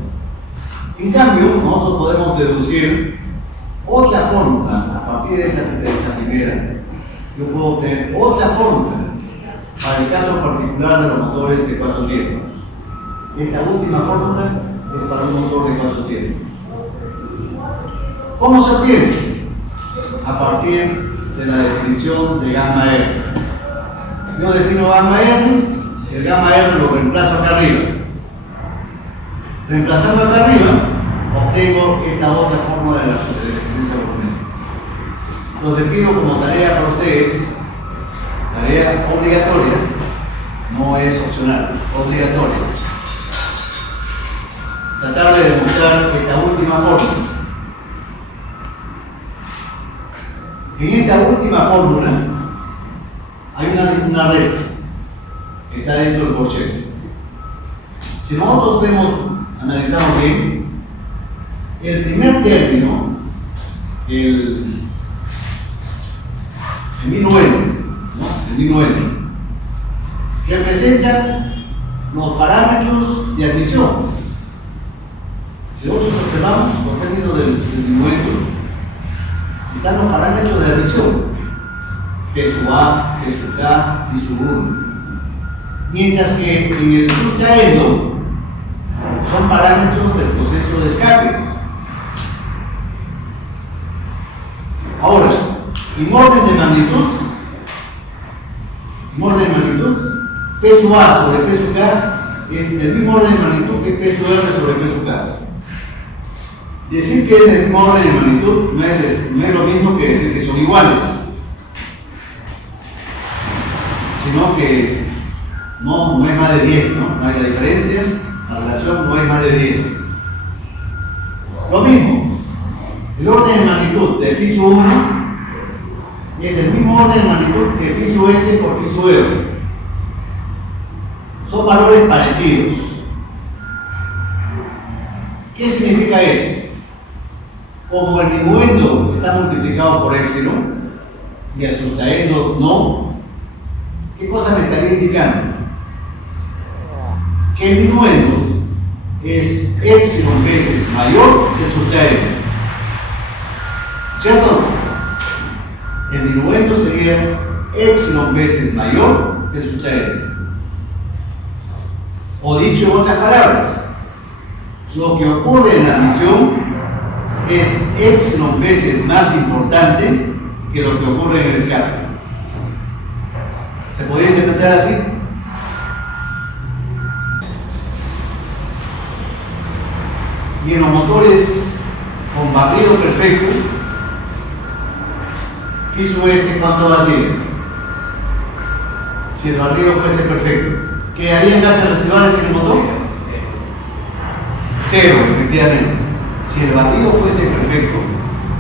En cambio, nosotros podemos deducir otra fórmula a partir de esta primera. Yo puedo obtener otra fórmula para el caso particular de los motores de 4 tiempos. Esta última fórmula es para un motor de 4 tiempos. ¿Cómo se obtiene? A partir de la definición de gamma R. Yo defino gamma R, el gamma R lo reemplazo acá arriba. Reemplazando acá arriba, obtengo esta otra fórmula de la eficiencia volumétrica. Los les pido como tarea para ustedes, tarea obligatoria, no es opcional, obligatoria. Tratar de demostrar esta última fórmula. En esta última fórmula hay una resta que está dentro del corchete. Si nosotros analizamos bien, el primer término, el minuendo, ¿no? El minuendo, representa los parámetros de admisión. Si nosotros observamos los términos del minuendo, están los parámetros de admisión, P sub A, P sub K y sub 1. Mientras que en el subtraendo son parámetros del proceso de escape. Ahora, en orden de magnitud, P sub A sobre P sub K es del mismo orden de magnitud que P sub R sobre P sub K. Decir que es del mismo orden de magnitud no es lo mismo que decir que son iguales, sino que no es más de 10, ¿no? No hay la diferencia, la relación no es más de 10. Lo mismo, el orden de magnitud de FISU 1 es del mismo orden de magnitud que FISU S por FISU R. Son valores parecidos. ¿Qué significa eso? Como el minuendo está multiplicado por épsilon y el subtraendo no, ¿qué cosa me estaría indicando? Que el minuendo es épsilon veces mayor que el subtraendo. ¿Cierto? El minuendo sería épsilon veces mayor que el subtraendo. O dicho en otras palabras, lo que ocurre en la admisión es epsilon veces más importante que lo que ocurre en el escape. ¿Se podría interpretar así? Y en los motores con barrido perfecto, phi sub s, ¿cuánto valdría? Si el barrido fuese perfecto, ¿quedarían gases residuales en el motor? Cero, efectivamente. Si el barrido fuese perfecto,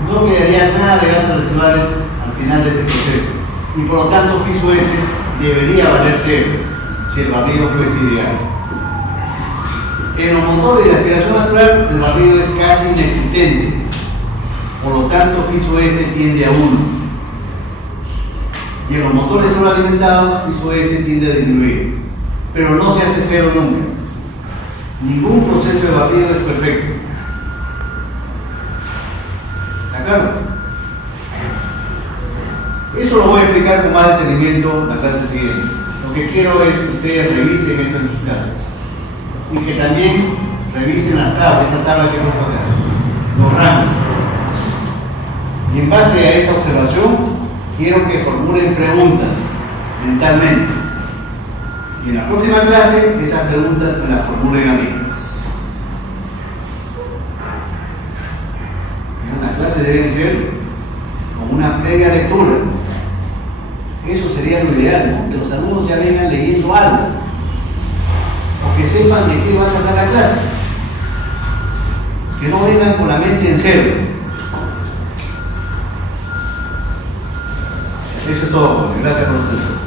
no quedaría nada de gases residuales al final de este proceso. Y por lo tanto, phi sub s debería valer cero si el barrido fuese ideal. En los motores de aspiración natural, el barrido es casi inexistente. Por lo tanto, phi sub s tiende a 1. Y en los motores sobrealimentados, phi sub s tiende a disminuir. Pero no se hace cero nunca. Ningún proceso de barrido es perfecto. ¿Está claro? Eso lo voy a explicar con más detenimiento en la clase siguiente. Lo que quiero es que ustedes revisen esto en sus clases. Y que también revisen las tablas, esta tabla que hemos acá, los rangos. Y en base a esa observación, quiero que formulen preguntas mentalmente. Y en la próxima clase, esas preguntas me las formulen a mí. En las clases deben ser con una previa lectura. Eso sería lo ideal, ¿no? Que los alumnos ya vengan leyendo algo. O que sepan de qué va a tratar la clase. Que no vengan con la mente en cero. Eso es todo. Gracias por la atención.